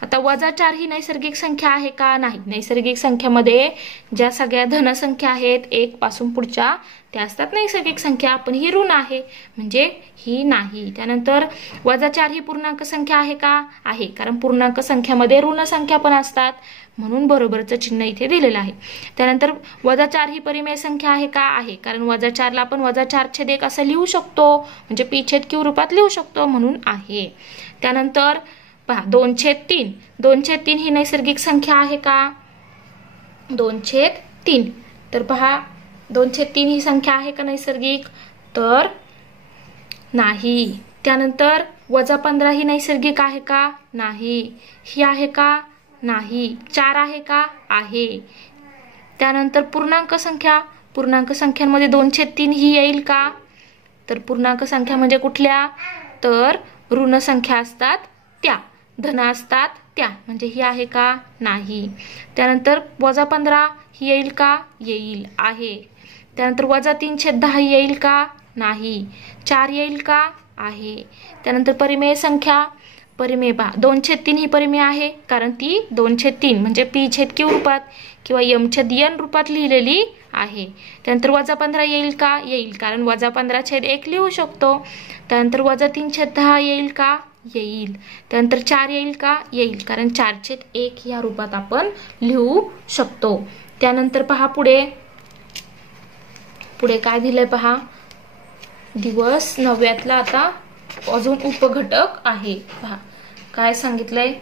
आता वजा 4 ही नैसर्गिक संख्या आहे का, नाही. नैसर्गिक संख्यामध्ये ज्या सगळ्या धनसंख्या आहेत 1 पासून पुढच्या त्या असतात नैसर्गिक संख्या, पण ही ऋण आहे म्हणजे ही नाही. त्यानंतर वजा 4 ही पूर्णांक संख्या आहे का, आहे, कारण पूर्णांक संख्यामध्ये ऋण संख्या पण असतात, म्हणून बरोबरचं चिन्ह इथे दिलेलं आहे. त्यानंतर वजा 4 ही परिमेय संख्या आहे का, आहे, कारण वजा 4 ला आपण वजा 4/1 असं लिहू शकतो, म्हणजे p/q रूपात लिहू शकतो, म्हणून आहे. त्यानंतर पहा 2/3. 2/3 ही नैसर्गिक संख्या आहे का, 2/3. तर पहा 2/3 ही संख्या आहे का नैसर्गिक, तर नाही. त्यानंतर वजा 15 ही नैसर्गिक आहे का, नाही. ही आहे का, नाही. 4 आहे का, आहे. त्यानंतर पूर्णांक संख्या. पूर्णांक संख्यांमध्ये 2/3 ही येईल का, तर पूर्णांक संख्या म्हणजे कुठल्या, तर ऋण संख्या असतात त्या, धन असतात त्या, म्हणजे ही आहे का, नाही. त्यानंतर वजा 15 ही येईल का, येईल, आहे. त्यानंतर वजा 3/10 येईल का, नाही. 4 येईल का, आहे. त्यानंतर परिमेय संख्या. परिमेय पहा 2/3 ही परिमेय आहे, कारण ती 2/3 म्हणजे p/q रूपात किंवा m/n रूपात लिहिलेली आहे. त्यानंतर वजा 15 येईल का, येईल, कारण वजा 15/1 लिहू शकतो. त्यानंतर वजा 3/10 येईल का, येईल. त्यानंतर 4 येईल का, येईल, कारण 4/1 या रूपात आपण लिहू शकतो. त्यानंतर पहा पुढे काय दिलंय पहा, दिवस 9व्यातला आता अजून उपघटक आहे. पहा काय सांगितलंय,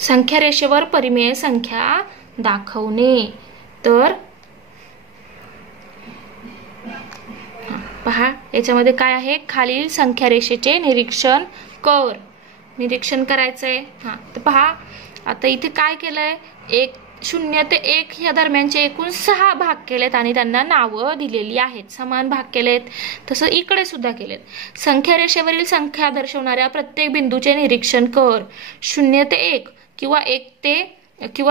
संख्या रेषेवर परिमेय संख्या दाखवणे. तर पहा याच्यामध्ये काय आहे, खालील संख्या रेषेचे निरीक्षण करायचंय. तर पहा आता इथे काय केलंय, 0 ते 1 या दरम्यानचे एकूण 6 भाग केलेत आणि त्यांना नावं दिलेली आहेत, समान भाग केलेत. तसं इकडे सुद्धा केलेत. संख्या रेषेवरील संख्या दर्शवणाऱ्या प्रत्येक बिंदूचे निरीक्षण कर. 0 ते 1 किंवा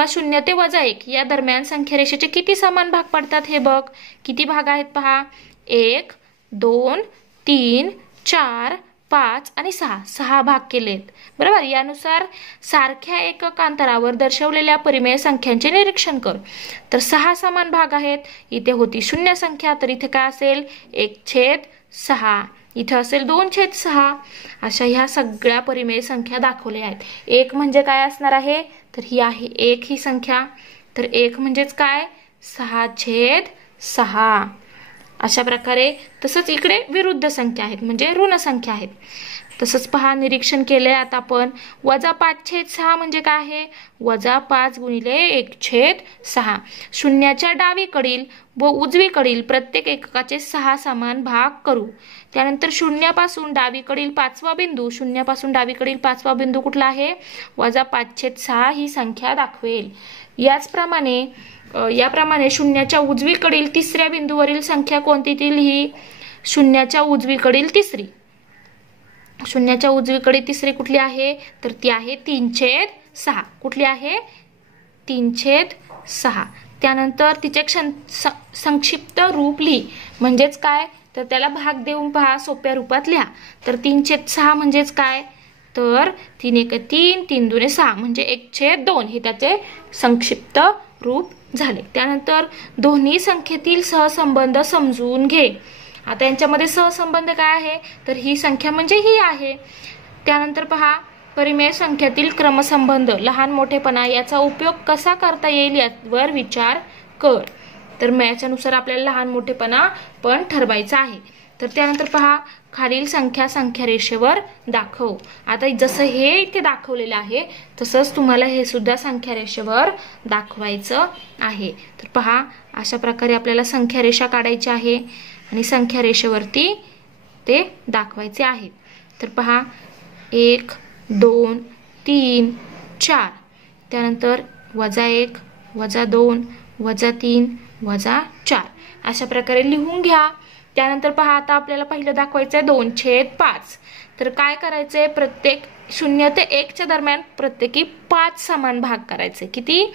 0 ते वजा 1 या दरम्यान संख्या रेषेचे किती समान भाग पडतात हे बघ. किती भाग आहेत पहा, 1 2 3 4 5 आणि 6 6 भाग केलेत. बरोबर. यानुसार सारख्या एकक अंतरावर दर्शवलेल्या परिमेय संख्यांचे निरीक्षण कर. तर 6 समान भाग आहेत. इथे होती शून्य संख्या, तर इथे काय असेल 1/6. इथे असेल 2/6. अशा ह्या सगळ्या परिमेय संख्या दाखवल्या आहेत. एक म्हणजे काय असणार आहे, तर ही आहे 1 ही संख्या. तर 1 म्हणजेच काय 6/6. अशा प्रकारे. तसंच इकडे विरुद्ध संख्या आहेत म्हणजे ऋण संख्या आहेत. तसंच पहा निरीक्षण केलंय आता आपण. -5/6 म्हणजे काय आहे, -5 गुणिले 1/6. शून्याच्या डावीकडील व उजवीकडील प्रत्येक एककाचे 6 समान भाग करू. त्यानंतर शून्यापासून डावीकडील 5वा बिंदू कुठला आहे, -5/6 ही संख्या दाखवेल. याप्रमाणे शून्याच्या उजवीकडील तिसऱ्या बिंदूवरील संख्या कोणती ही शून्याच्या उजवीकडील तिसरी. शून्याच्या उजवीकडे तिसरी कुठली आहे, तर ती आहे 3/6. कुठली आहे 3/6. त्यानंतर तिचे संक्षिप्त रूप लिही. म्हणजेच काय, तर त्याला भाग देऊन पहा, सोप्या रूपात लिहा. तर 3/6 म्हणजेच काय, तर 3 × 3 3 2 6 म्हणजे 1/2 हे त्याचे संक्षिप्त रूप झाले. त्यानंतर दोन्ही संख्येतील सहसंबंध समजून घे. आता यांच्यामध्ये सहसंबंध काय आहे, तर ही संख्या म्हणजे ही आहे. त्यानंतर पहा परिमेय संख्येतील क्रमसंबंध, लहान मोठेपणा याचा उपयोग कसा करता येईल यावर विचार कर. तर याच्यानुसार आपल्याला लहान मोठेपणा पण ठरवायचा आहे. तर त्यानंतर पहा खालील संख्या रेषेवर दाखव. आता जसं हे इथे दाखवलेलं आहे तसंच तुम्हाला हे सुद्धा संख्या रेषेवर दाखवायचं आहे. तर पहा अशा प्रकारे आपल्याला संख्या रेषा काढायची आहे आणि संख्या रेषेवरती ते दाखवायचे आहे. तर पहा 1 2 3 4. त्यानंतर -1 -2 -3 -4 अशा प्रकारे लिहून घ्या. त्यानंतर पहा आता आपल्याला पहिलं दाखवायचं आहे 2/5. तर काय करायचंय, प्रत्येक 0 ते 1च्या दरम्यान प्रत्येकी 5 समान भाग करायचे. किती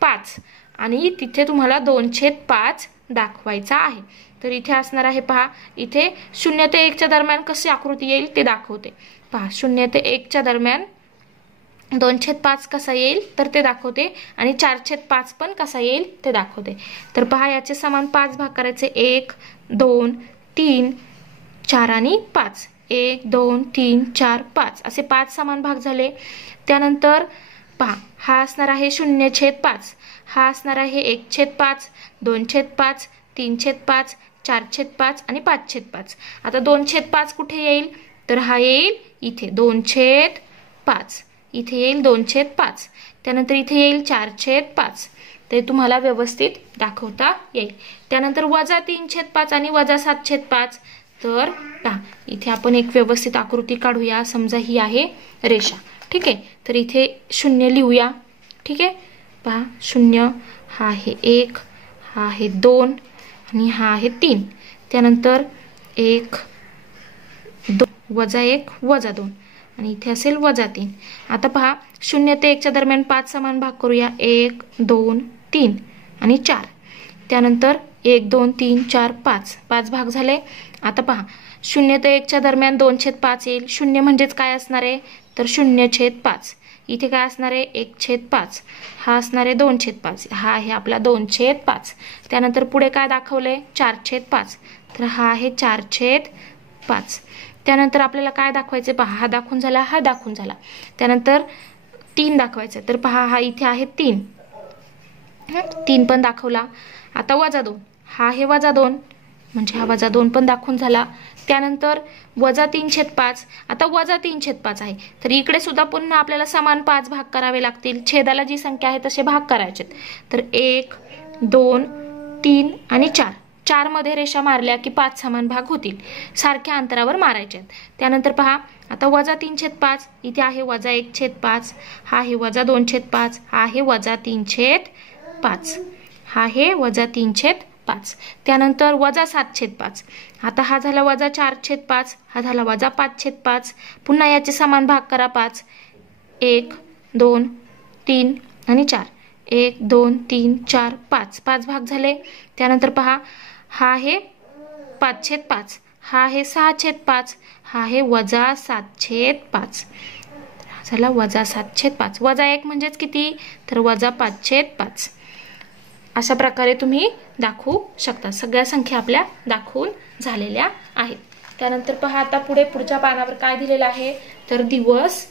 5. आणि तिथे तुम्हाला 2/5 दाखवायचा आहे. तर इथे असणार आहे पहा, इथे 0 ते 1च्या दरम्यान कशी आकृती येईल ते दाखवते. पहा 0 ते 1च्या दरम्यान 2/5 कसा येईल तर ते दाखवते आणि 4/5 पण कसा येईल ते दाखवते. तर पहा याचे समान 5 भाग करायचे. 1 2 3 4 आणि 5. 1 2 3 4 5 असे 5 समान भाग झाले. त्यानंतर पहा हा असणार आहे 0/5. हा असणार आहे 1/5 2/5 3/5 4/5 आणि 5/5. आता 2/5 कुठे येईल, तर हा येईल इथे 2/5. इथे येईल 2/5. त्यानंतर इथे येईल 4/5. ते तुम्हाला व्यवस्थित दाखवता येईल. त्यानंतर -3/5 आणि -7/5. तर पहा इथे आपण एक व्यवस्थित आकृती काढूया. समजा ही आहे रेषा. ठीक आहे. तर इथे 0 लिहूया. ठीक आहे. पहा 0 हा आहे 1, हा आहे 2 आणि हा आहे 3. त्यानंतर 1 2 -1 -2 आणि इथे असेल -3. आता पहा 0 ते 1च्या दरम्यान 5 समान भाग करूया. 1 2 3 आणि 4. त्यानंतर 1 2 3 4 5 5 भाग झाले. आता पहा 0 ते 1च्या दरम्यान 2/5 येईल. 0 म्हणजेच काय असणार आहे, तर 0/5. इथे काय असणार आहे 1/5. हा असणार आहे 2/5. हा आहे आपला 2/5. त्यानंतर पुढे काय दाखवलंय 4/5. तर हा आहे 4/5. त्यानंतर आपल्याला काय दाखवायचे पहा, हा दाखवून झाला, हा दाखवून झाला. त्यानंतर 3 दाखवायचं. तर पहा हा इथे आहे 3. 3 पण दाखवला. आता -2. हा आहे -2 म्हणजे हा -2 पण दाखवून झाला. त्यानंतर -3/5. आता -3/5 आहे. तर इकडे सुद्धा पुन्हा आपल्याला समान 5 भाग करावे लागतील. छेदाला जी संख्या आहे तसे भाग करायचे. तर 1 2 3 आणि 4. 4 मध्ये रेषा मारल्या की 5 समान भाग होतील. सारख्या अंतरावर मारायचे. त्यानंतर पहा आता -3/5. इथे आहे -1/5. हा आहे -2/5. हा आहे -3/5. हा आहे -3/5. त्यानंतर -7/5. आता हा झाला -4/5. हा झाला -5/5. पुन्हा याचे समान भाग करा 5. 1 2 3 आणि 4. 1 2 3 4 5 5 भाग झाले. त्यानंतर पहा हा आहे 5/5. हा आहे 6/5, हा आहे -7/5, झाला -7/5, -1 म्हणजेच किती, तर -5/5. अशा प्रकारे तुम्ही दाखवू शकता. सगळ्या संख्या आपल्या दाखवून झालेल्या आहेत. त्यानंतर पहा आता पुढच्या पानावर काय दिलेलं आहे, तर दिवस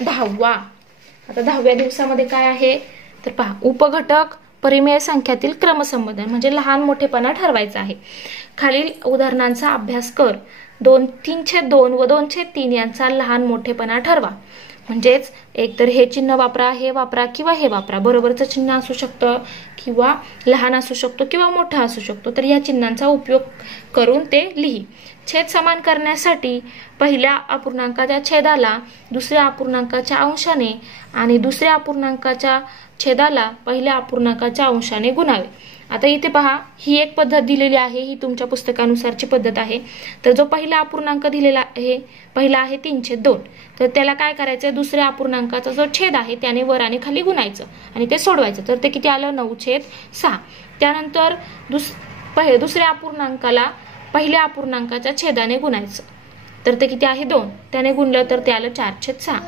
10वा. आता 10व्या दिवसामध्ये काय आहे, तर पहा उपघटक परिमेय संख्यातील क्रमसंबंधन म्हणजे लहान मोठेपणा ठरवायचा आहे. खालील उदाहरणांचा अभ्यास कर. 3/2 व 2/3 यांचा लहान मोठेपणा ठरवा. म्हणजेच एकतर हे चिन्ह वापरा, हे वापरा किंवा हे वापरा. बरोबरचं चिन्ह असू शकतं किंवा लहान असू शकतो किंवा मोठा असू शकतो. तर या चिन्हांचा उपयोग करून ते लिही. छेद समान करण्यासाठी पहिल्या अपूर्णांकाच्या छेदाला दुसऱ्या अपूर्णांकाच्या अंशाने आणि दुसऱ्या अपूर्णांकाच्या छेदाला पहिल्या अपूर्णांकाच्या अंशाने गुणावे. आता इथे पहा, ही एक पद्धत दिलेली आहे, ही तुमच्या पुस्तकानुसारची पद्धत आहे. तर जो पहिला अपूर्णांक दिलेला आहे, पहिला आहे 3/2, तर त्याला काय करायचं, दुसऱ्या अपूर्णांकाचा जो छेद आहे त्याने वर आणि खाली गुणायचं आणि ते सोडवायचं. तर ते किती आलं, 9/6. त्यानंतर दुसऱ्या अपूर्णांकाला पहिल्या अपूर्णांकाच्या छेदाने गुणायचं, तर ते किती आहे, 2. त्याने गुणलं तर ते आलं 4/6.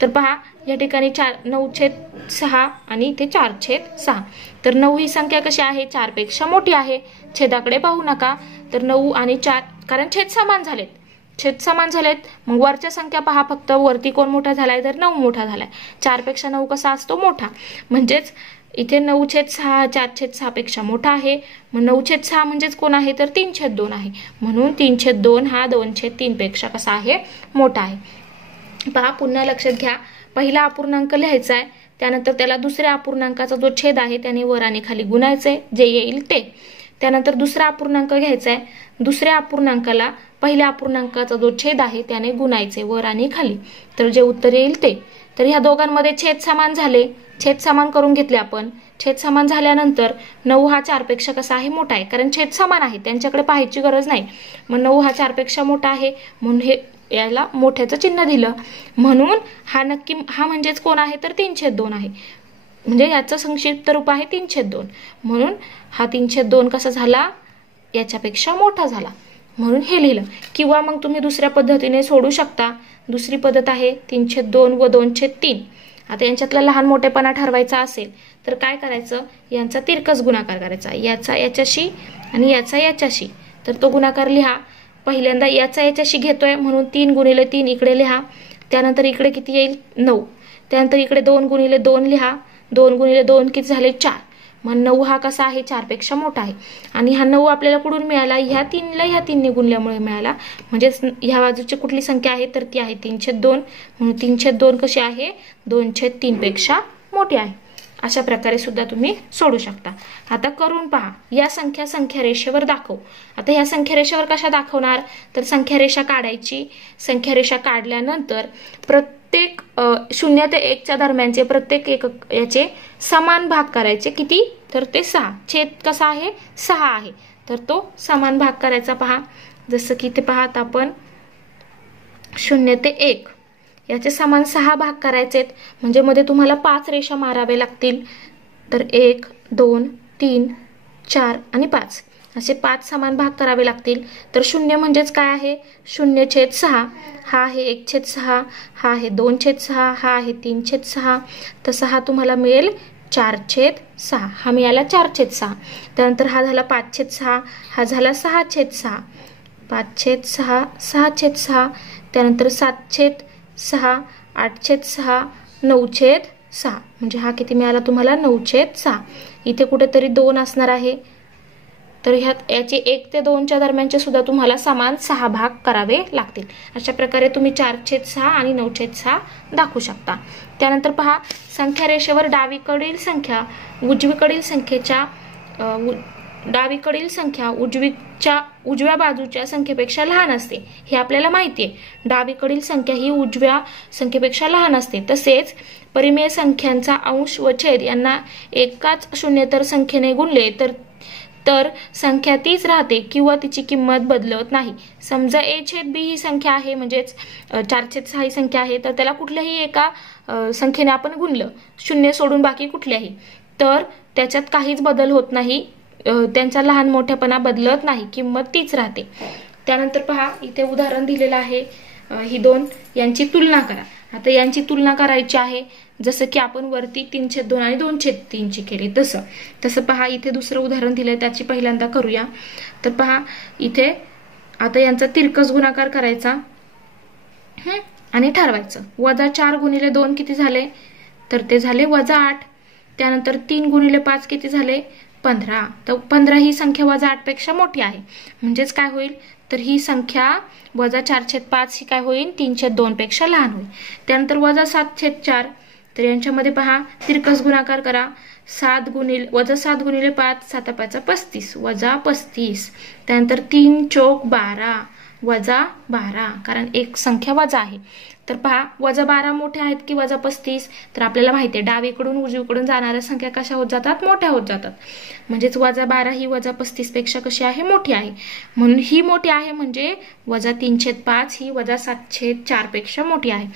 तर पहा या ठिकाणी 9/6 आणि इथे 4/6. तर 9 ही संख्या कशी आहे, 4 पेक्षा मोठी आहे. छेदाकडे पाहू नका. तर 9 आणि 4, कारण छेद समान झालेत. मग वरच्या संख्या पहा, फक्त वरती कोण मोठा झालाय, तर 9 मोठा झालाय. 4 पेक्षा 9 कसा असतो, मोठा. म्हणजेच इथे 9/6 4/6 पेक्षा मोठा आहे. मग 9/6 म्हणजेच कोण आहे, तर 3/2 आहे. म्हणून 3/2 हा 2/3 पेक्षा कसा आहे, मोठा आहे. पहा पुन्हा लक्षात घ्या, पहिला अपूर्णांक लिहायचा आहे, त्यानंतर त्याला दुसऱ्या अपूर्णांकाचा जो छेद आहे त्याने वर आणि खाली गुणायचंय, जे येईल ते. त्यानंतर दुसरा अपूर्णांक घ्यायचा आहे, दुसऱ्या अपूर्णांकाला पहिल्या अपूर्णांकाचा जो छेद आहे त्याने गुणायचे वर आणि खाली, तर जे उत्तर येईल ते. तर ह्या दोघांमध्ये छेद समान झाले, छेद समान करून घेतले आपण. छेद समान झाल्यानंतर 9 हा 4 पेक्षा कसा आहे, मोठा आहे, कारण छेद समान आहे, त्यांच्याकडे पाहायची गरज नाही. मग 9 हा 4 पेक्षा मोठा आहे, म्हणून हे याला मोठ्याचं चिन्ह दिलं. म्हणून हा म्हणजेच कोण आहे, तर 3/2 आहे. म्हणजे याचं संक्षिप्त रूप आहे 3/2. म्हणून हा 3/2 कसा झाला, याच्यापेक्षा मोठा झाला, म्हणून हे लिहिलं. किंवा मग तुम्ही दुसऱ्या पद्धतीने सोडू शकता. दुसरी पद्धत आहे 3/2 व 2/3. आता यांच्यातला लहान मोठेपणा ठरवायचा असेल तर काय करायचं, यांचा तिरकस गुणाकार करायचा, याचा याच्याशी आणि याचा याच्याशी. तर तो गुणाकार लिहा. पहिल्यांदा याचा याच्याशी घेतोय म्हणून 3 × 3 इकडे लिहा. त्यानंतर इकडे किती येईल, 9. त्यानंतर इकडे 2 × 2 लिहा. 2 × 2 किती झाले, 4. मग 9 हा कसा आहे, 4 पेक्षा मोठा आहे. आणि हा 9 आपल्याला कुठून मिळाला, ह्या 3ला ह्या 3ने गुणल्यामुळे मिळाला. म्हणजेच ह्या बाजूची कुठली संख्या आहे, तर ती आहे 3/2. म्हणून 3/2 कशी आहे, 2/3 पेक्षा मोठी आहे. अशा प्रकारे सुद्धा तुम्ही सोडू शकता. आता करून पहा. या संख्या रेषेवर दाखव. आता ह्या संख्या रेषेवर कशा दाखवणार, तर संख्या रेषा काढायची. संख्या रेषा काढल्यानंतर प्रत्येक 0 ते 1च्या दरम्यानचे प्रत्येक एकक याचे समान भाग करायचे. किती, तर ते 6. छेद कसा आहे, 6 आहे, तर तो समान भाग करायचा. पहा जसं की इथे पहा, आता आपण 0 ते 1 याचे समान 6 भाग करायचेत. म्हणजे मध्ये तुम्हाला 5 रेषा मारावे लागतील. तर 1 2 3 4 आणि 5 असे 5 समान भाग करावे लागतील. तर 0 म्हणजेच काय आहे, 0/6. हा आहे 1/6, हा आहे 2/6, हा आहे 3/6. तसा हा तुम्हाला मिळेल 4/6. हा मिळाला 4/6. त्यानंतर हा झाला 5/6, हा झाला 6/6, 5/6, 6/6. त्यानंतर 7/6, 8/6, 9/6. म्हणजे हा किती मिळाला तुम्हाला, 9/6. इथे कुठेतरी 2 असणार आहे. तर ह्यात याचे 1 ते 2च्या दरम्यानचे सुद्धा तुम्हाला समान 6 भाग करावे लागतील. अशा प्रकारे तुम्ही 4/6 आणि 9/6 दाखवू शकता. त्यानंतर पहा, संख्या रेषेवर डावीकडील संख्या उजव्या बाजूच्या संख्येपेक्षा लहान असते. हे आपल्याला माहिती आहे. डावीकडील संख्या ही उजव्या संख्येपेक्षा लहान असते. तसेच परिमेय संख्यांचा अंश व छेद यांना एकाच शून्येतर संख्येने गुणले तर संख्या तीच राहते किंवा तिची किंमत बदलत नाही. समजा a/b ही संख्या आहे, म्हणजेच 4/6 ही संख्या आहे, तर त्याला कुठल्याही एका संख्येने आपण गुणलं, 0 सोडून बाकी कुठल्याही, तर त्याच्यात काहीच बदल होत नाही. त्यांचा लहान मोठेपणा बदलत नाही, किंमत तीच राहते. त्यानंतर पहा इथे उदाहरण दिलेलं आहे, ही दोन यांची तुलना करा. आता यांची तुलना करायची आहे, जसं की आपण वरती 3/2 आणि 2/3 ची केली तसं पहा इथे दुसरं उदाहरण दिलंय, त्याची पहिल्यांदा करूया. तर पहा इथे आता यांचा तिरकस गुणाकार करायचा आणि ठरवायचं. -4 गुणिले 2 किती झाले, तर ते झाले -8. त्यानंतर 3 गुणिले 5 किती झाले, 15. तर 15 ही संख्या -8 पेक्षा मोठी आहे, म्हणजेच काय होईल, तर ही संख्या -4/5 ही काय होईल, 3/2 पेक्षा लहान होईल. त्यानंतर -7/4, तर यांच्यामध्ये पहा तिरकस गुणाकार करा. -7 गुणिले 5, 7×5 35, -35. त्यानंतर 3 चौक 12, -12, कारण एक संख्या वजा आहे. तर पहा -12 मोठे आहेत की -35, तर आपल्याला माहिती आहे डावीकडून उजवीकडून जाणाऱ्या संख्या कशा होत जातात, मोठ्या होत जातात. म्हणजेच -12 ही -35 पेक्षा कशी आहे, मोठी आहे. म्हणून ही मोठी आहे, म्हणजे -3/5 ही -7/4 पेक्षा मोठी आहे.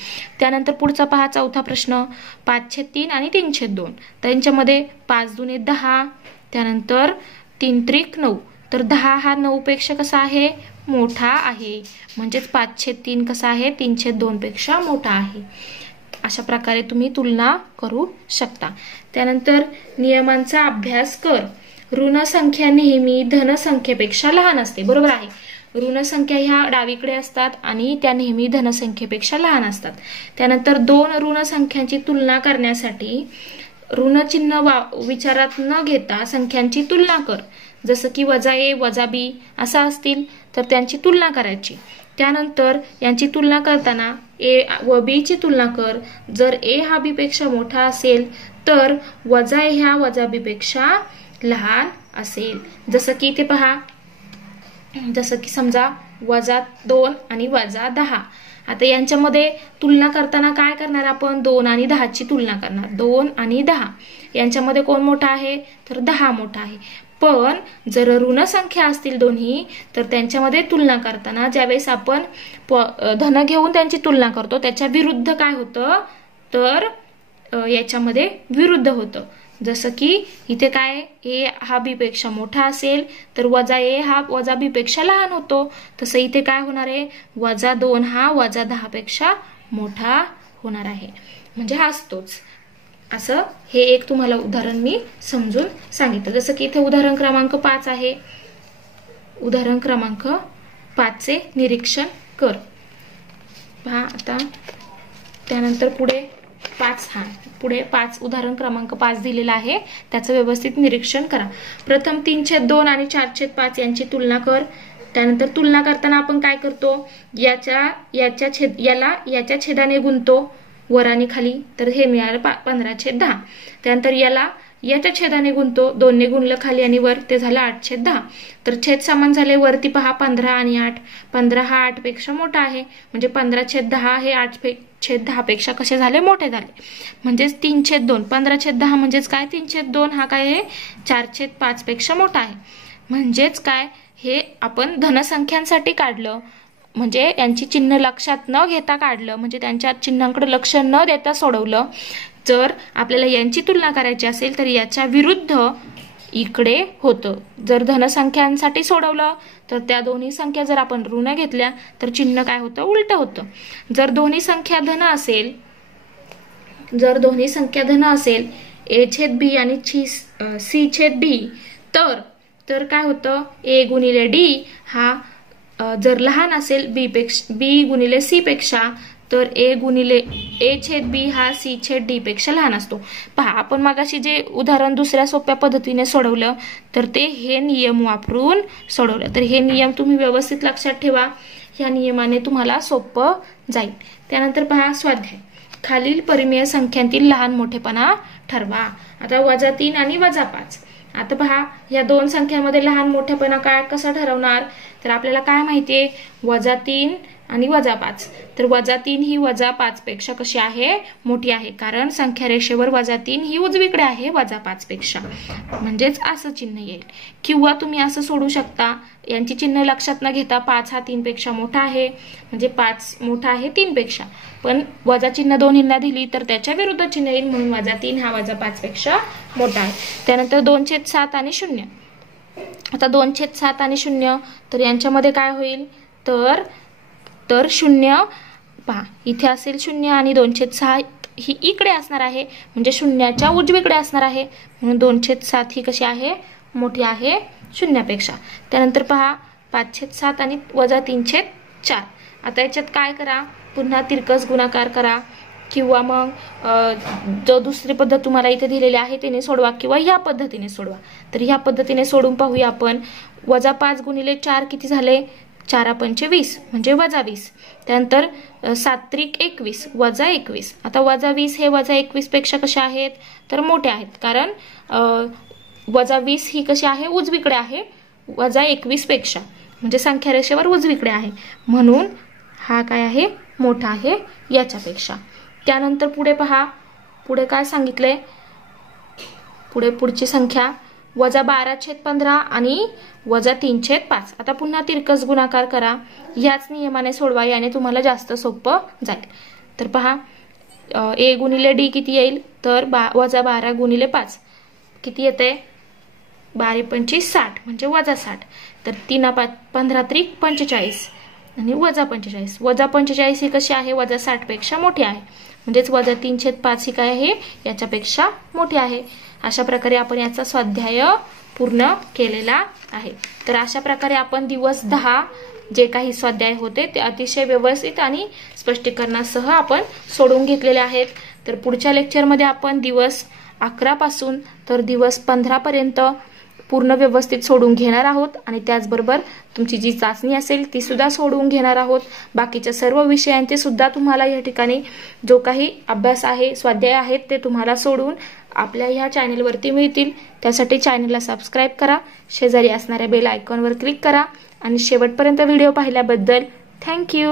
त्यानंतर पुढचा पहा चौथा प्रश्न, 5/3 आणि 3/2. त्यांच्यामध्ये 5 दुणे 10, त्यानंतर 3 त्रिक 9. तर 10 हा 9 पेक्षा कसा आहे, मोठा आहे. म्हणजेच 5/3 कसा आहे, 3/2 पेक्षा मोठा आहे. अशा प्रकारे तुम्ही तुलना करू शकता. त्यानंतर नियमांचा अभ्यास कर. ऋण संख्या नेहमी धन संख्येपेक्षा लहान असते. बरोबर आहे, ऋण संख्या ह्या डावीकडे असतात आणि त्या नेहमी धनसंख्येपेक्षा लहान असतात. त्यानंतर 2 ऋण संख्यांची तुलना करण्यासाठी ऋण चिन्ह विचारात न घेता संख्यांची तुलना कर. जसं की -a -b असं असतील तर त्यांची तुलना करायची. त्यानंतर यांची तुलना करताना a व b ची तुलना कर. जर a हा b पेक्षा मोठा असेल तर -a ह्या -b पेक्षा लहान असेल. जसं की इथे पहा, जसं की समजा -2 आणि -10. आता यांच्यामध्ये तुलना करताना काय करणार आपण, 2 आणि 10 ची तुलना करणार. 2 आणि 10 यांच्यामध्ये कोण मोठा आहे, तर 10 मोठा आहे. पण जर ऋण संख्या असतील दोन्ही, तर त्यांच्यामध्ये तुलना करताना ज्यावेळेस आपण धन घेऊन त्यांची तुलना करतो त्याच्या विरुद्ध काय होतं, तर याच्यामध्ये विरुद्ध होतं. जसं की इथे काय, a हा b पेक्षा मोठा असेल तर -a हा -b पेक्षा लहान होतो. तसं इथे काय होणार आहे, -2 हा -10 पेक्षा मोठा होणार आहे, म्हणजे हा असतोच. असं हे एक तुम्हाला उदाहरण मी समजून सांगितलं. जसं की इथे उदाहरण क्रमांक 5 आहे. उदाहरण क्रमांक 5 चे निरीक्षण कर. पहा आता त्यानंतर पुढे 5 उदाहरण क्रमांक 5 दिलेला आहे, त्याचं व्यवस्थित निरीक्षण करा. प्रथम 3/2 आणि 4/5 यांची तुलना कर. त्यानंतर तुलना करताना आपण काय करतो, याला याच्या छेदाने गुणतो वर आणि खाली, तर हे मिळालं 15/10. त्यानंतर याला याच्या छेदाने गुणतो, 2 ने गुणलं खाली आणि वर, ते झालं 8/10. तर छेद समान झाले. वरती पहा 15 आणि 8. 15 हा 8 पेक्षा मोठा आहे, म्हणजे 15/10 हे 8/10 पेक्षा कसे झाले, मोठे झाले. म्हणजेच 3/2. 15/10 म्हणजेच काय, 3/2 हा काय आहे, 4/5 पेक्षा मोठा आहे. म्हणजेच काय, हे आपण धनसंख्यांसाठी काढलं, म्हणजे यांची चिन्ह लक्षात न घेता काढलं, म्हणजे त्यांच्या चिन्हांकडे लक्ष न देता सोडवलं. जर आपल्याला यांची तुलना करायची असेल तर याच्या विरुद्ध इकडे होतं. जर धनसंख्यांसाठी सोडवलं तर त्या दोन्ही संख्या जर आपण ऋण घेतल्या तर चिन्ह काय होतं, उलट होतं. जर दोन्ही संख्या धन असेल, a/b आणि c/b, तर काय होतं, a गुणिले d हा जर लहान असेल b गुणिले c पेक्षा, तर a/b हा c/d पेक्षा लहान असतो. पहा आपण मागाशी जे उदाहरण दुसऱ्या सोप्या पद्धतीने सोडवलं, तर ते हे नियम वापरून सोडवलं. तर हे नियम तुम्ही व्यवस्थित लक्षात ठेवा, ह्या नियमाने तुम्हाला सोपं जाईल. त्यानंतर पहा स्वाध्याय. खालील परिमेय संख्यांतील लहान मोठेपणा ठरवा. आता -3 आणि -5. आता पहा या दोन संख्यांमध्ये लहान मोठेपणा काय कसा ठरवणार, तर आपल्याला काय माहितीये, -3 आणि -5. तर -3 ही -5 पेक्षा कशी आहे, मोठी आहे, कारण संख्या रेषेवर -3 ही उजवीकडे आहे 5 पेक्षा, म्हणजेच असं चिन्ह येईल. किंवा तुम्ही असं सोडू शकता, यांची चिन्ह लक्षात न घेता 5 हा 3 पेक्षा मोठा आहे, म्हणजे 5 मोठा आहे 3 पेक्षा, पण वजा चिन्ह दोन्हींना दिली तर त्याच्या विरुद्ध चिन्ह येईल, म्हणून -3 हा -5 पेक्षा मोठा आहे. त्यानंतर 2/7 आणि 0. आता 2/7 आणि 0 तर यांच्यामध्ये काय होईल तर 0 पहा इथे असेल 0 आणि 2/6 ही इकडे असणार आहे म्हणजे शून्याच्या उजवीकडे असणार आहे म्हणून 2/7 ही कशी आहे मोठी आहे शून्यापेक्षा. त्यानंतर पहा 5/7 आणि -3/4. आता याच्यात काय करा पुन्हा तिरकस गुणाकार करा किंवा मग जो दुसरी पद्धत तुम्हाला इथे दिलेली आहे त्याने सोडवा किंवा ह्या पद्धतीने सोडवा. तर ह्या पद्धतीने सोडून पाहूया आपण. -5 × 4 किती झाले 4×5 20 म्हणजे -20. त्यानंतर 7×3 21 -21. आता -20 हे -21 पेक्षा कसे आहेत तर मोठे आहेत कारण -20 ही कशी आहे उजवीकडे आहे -21 पेक्षा म्हणजे संख्या रेषेवर उजवीकडे आहे म्हणून हा काय आहे मोठा आहे याच्यापेक्षा. त्यानंतर पुढे पहा पुढे काय सांगितले पुढची संख्या -12/15 आणि -3/5. आता पुन्हा तिरकस गुणाकार करा ह्याच नियमाने सोडवा याने तुम्हाला जास्त सोपं जाईल. तर पहा a × d किती येईल तर -12 × 5 किती येते 12×5 60 म्हणजे -60. तर 3×15 = 45 आणि -45. -45 ही कशी आहे -60 पेक्षा मोठी आहे म्हणजेच -3/5 ही काय आहे याच्यापेक्षा मोठी आहे. अशा प्रकारे आपण याचा स्वाध्याय पूर्ण केलेला आहे. तर अशा प्रकारे आपण दिवस 10 जे काही स्वाध्याय होते ते अतिशय व्यवस्थित आणि स्पष्टीकरणासह आपण सोडून घेतलेले आहेत. तर पुढच्या लेक्चरमध्ये आपण दिवस 11 पासून तर दिवस 15 पर्यंत पूर्ण व्यवस्थित सोडून घेणार आहोत आणि त्याचबरोबर तुमची जी चाचणी असेल ती सुद्धा सोडवून घेणार आहोत. बाकीच्या सर्व विषयांचे सुद्धा तुम्हाला या ठिकाणी जो काही अभ्यास आहे स्वाध्याय आहेत ते तुम्हाला सोडवून आपल्या ह्या चॅनलवरती मिळतील. त्यासाठी चॅनलला सबस्क्राईब करा, शेजारी असणाऱ्या बेल आयकॉनवर क्लिक करा आणि शेवटपर्यंत व्हिडिओ पाहिल्याबद्दल थँक्यू.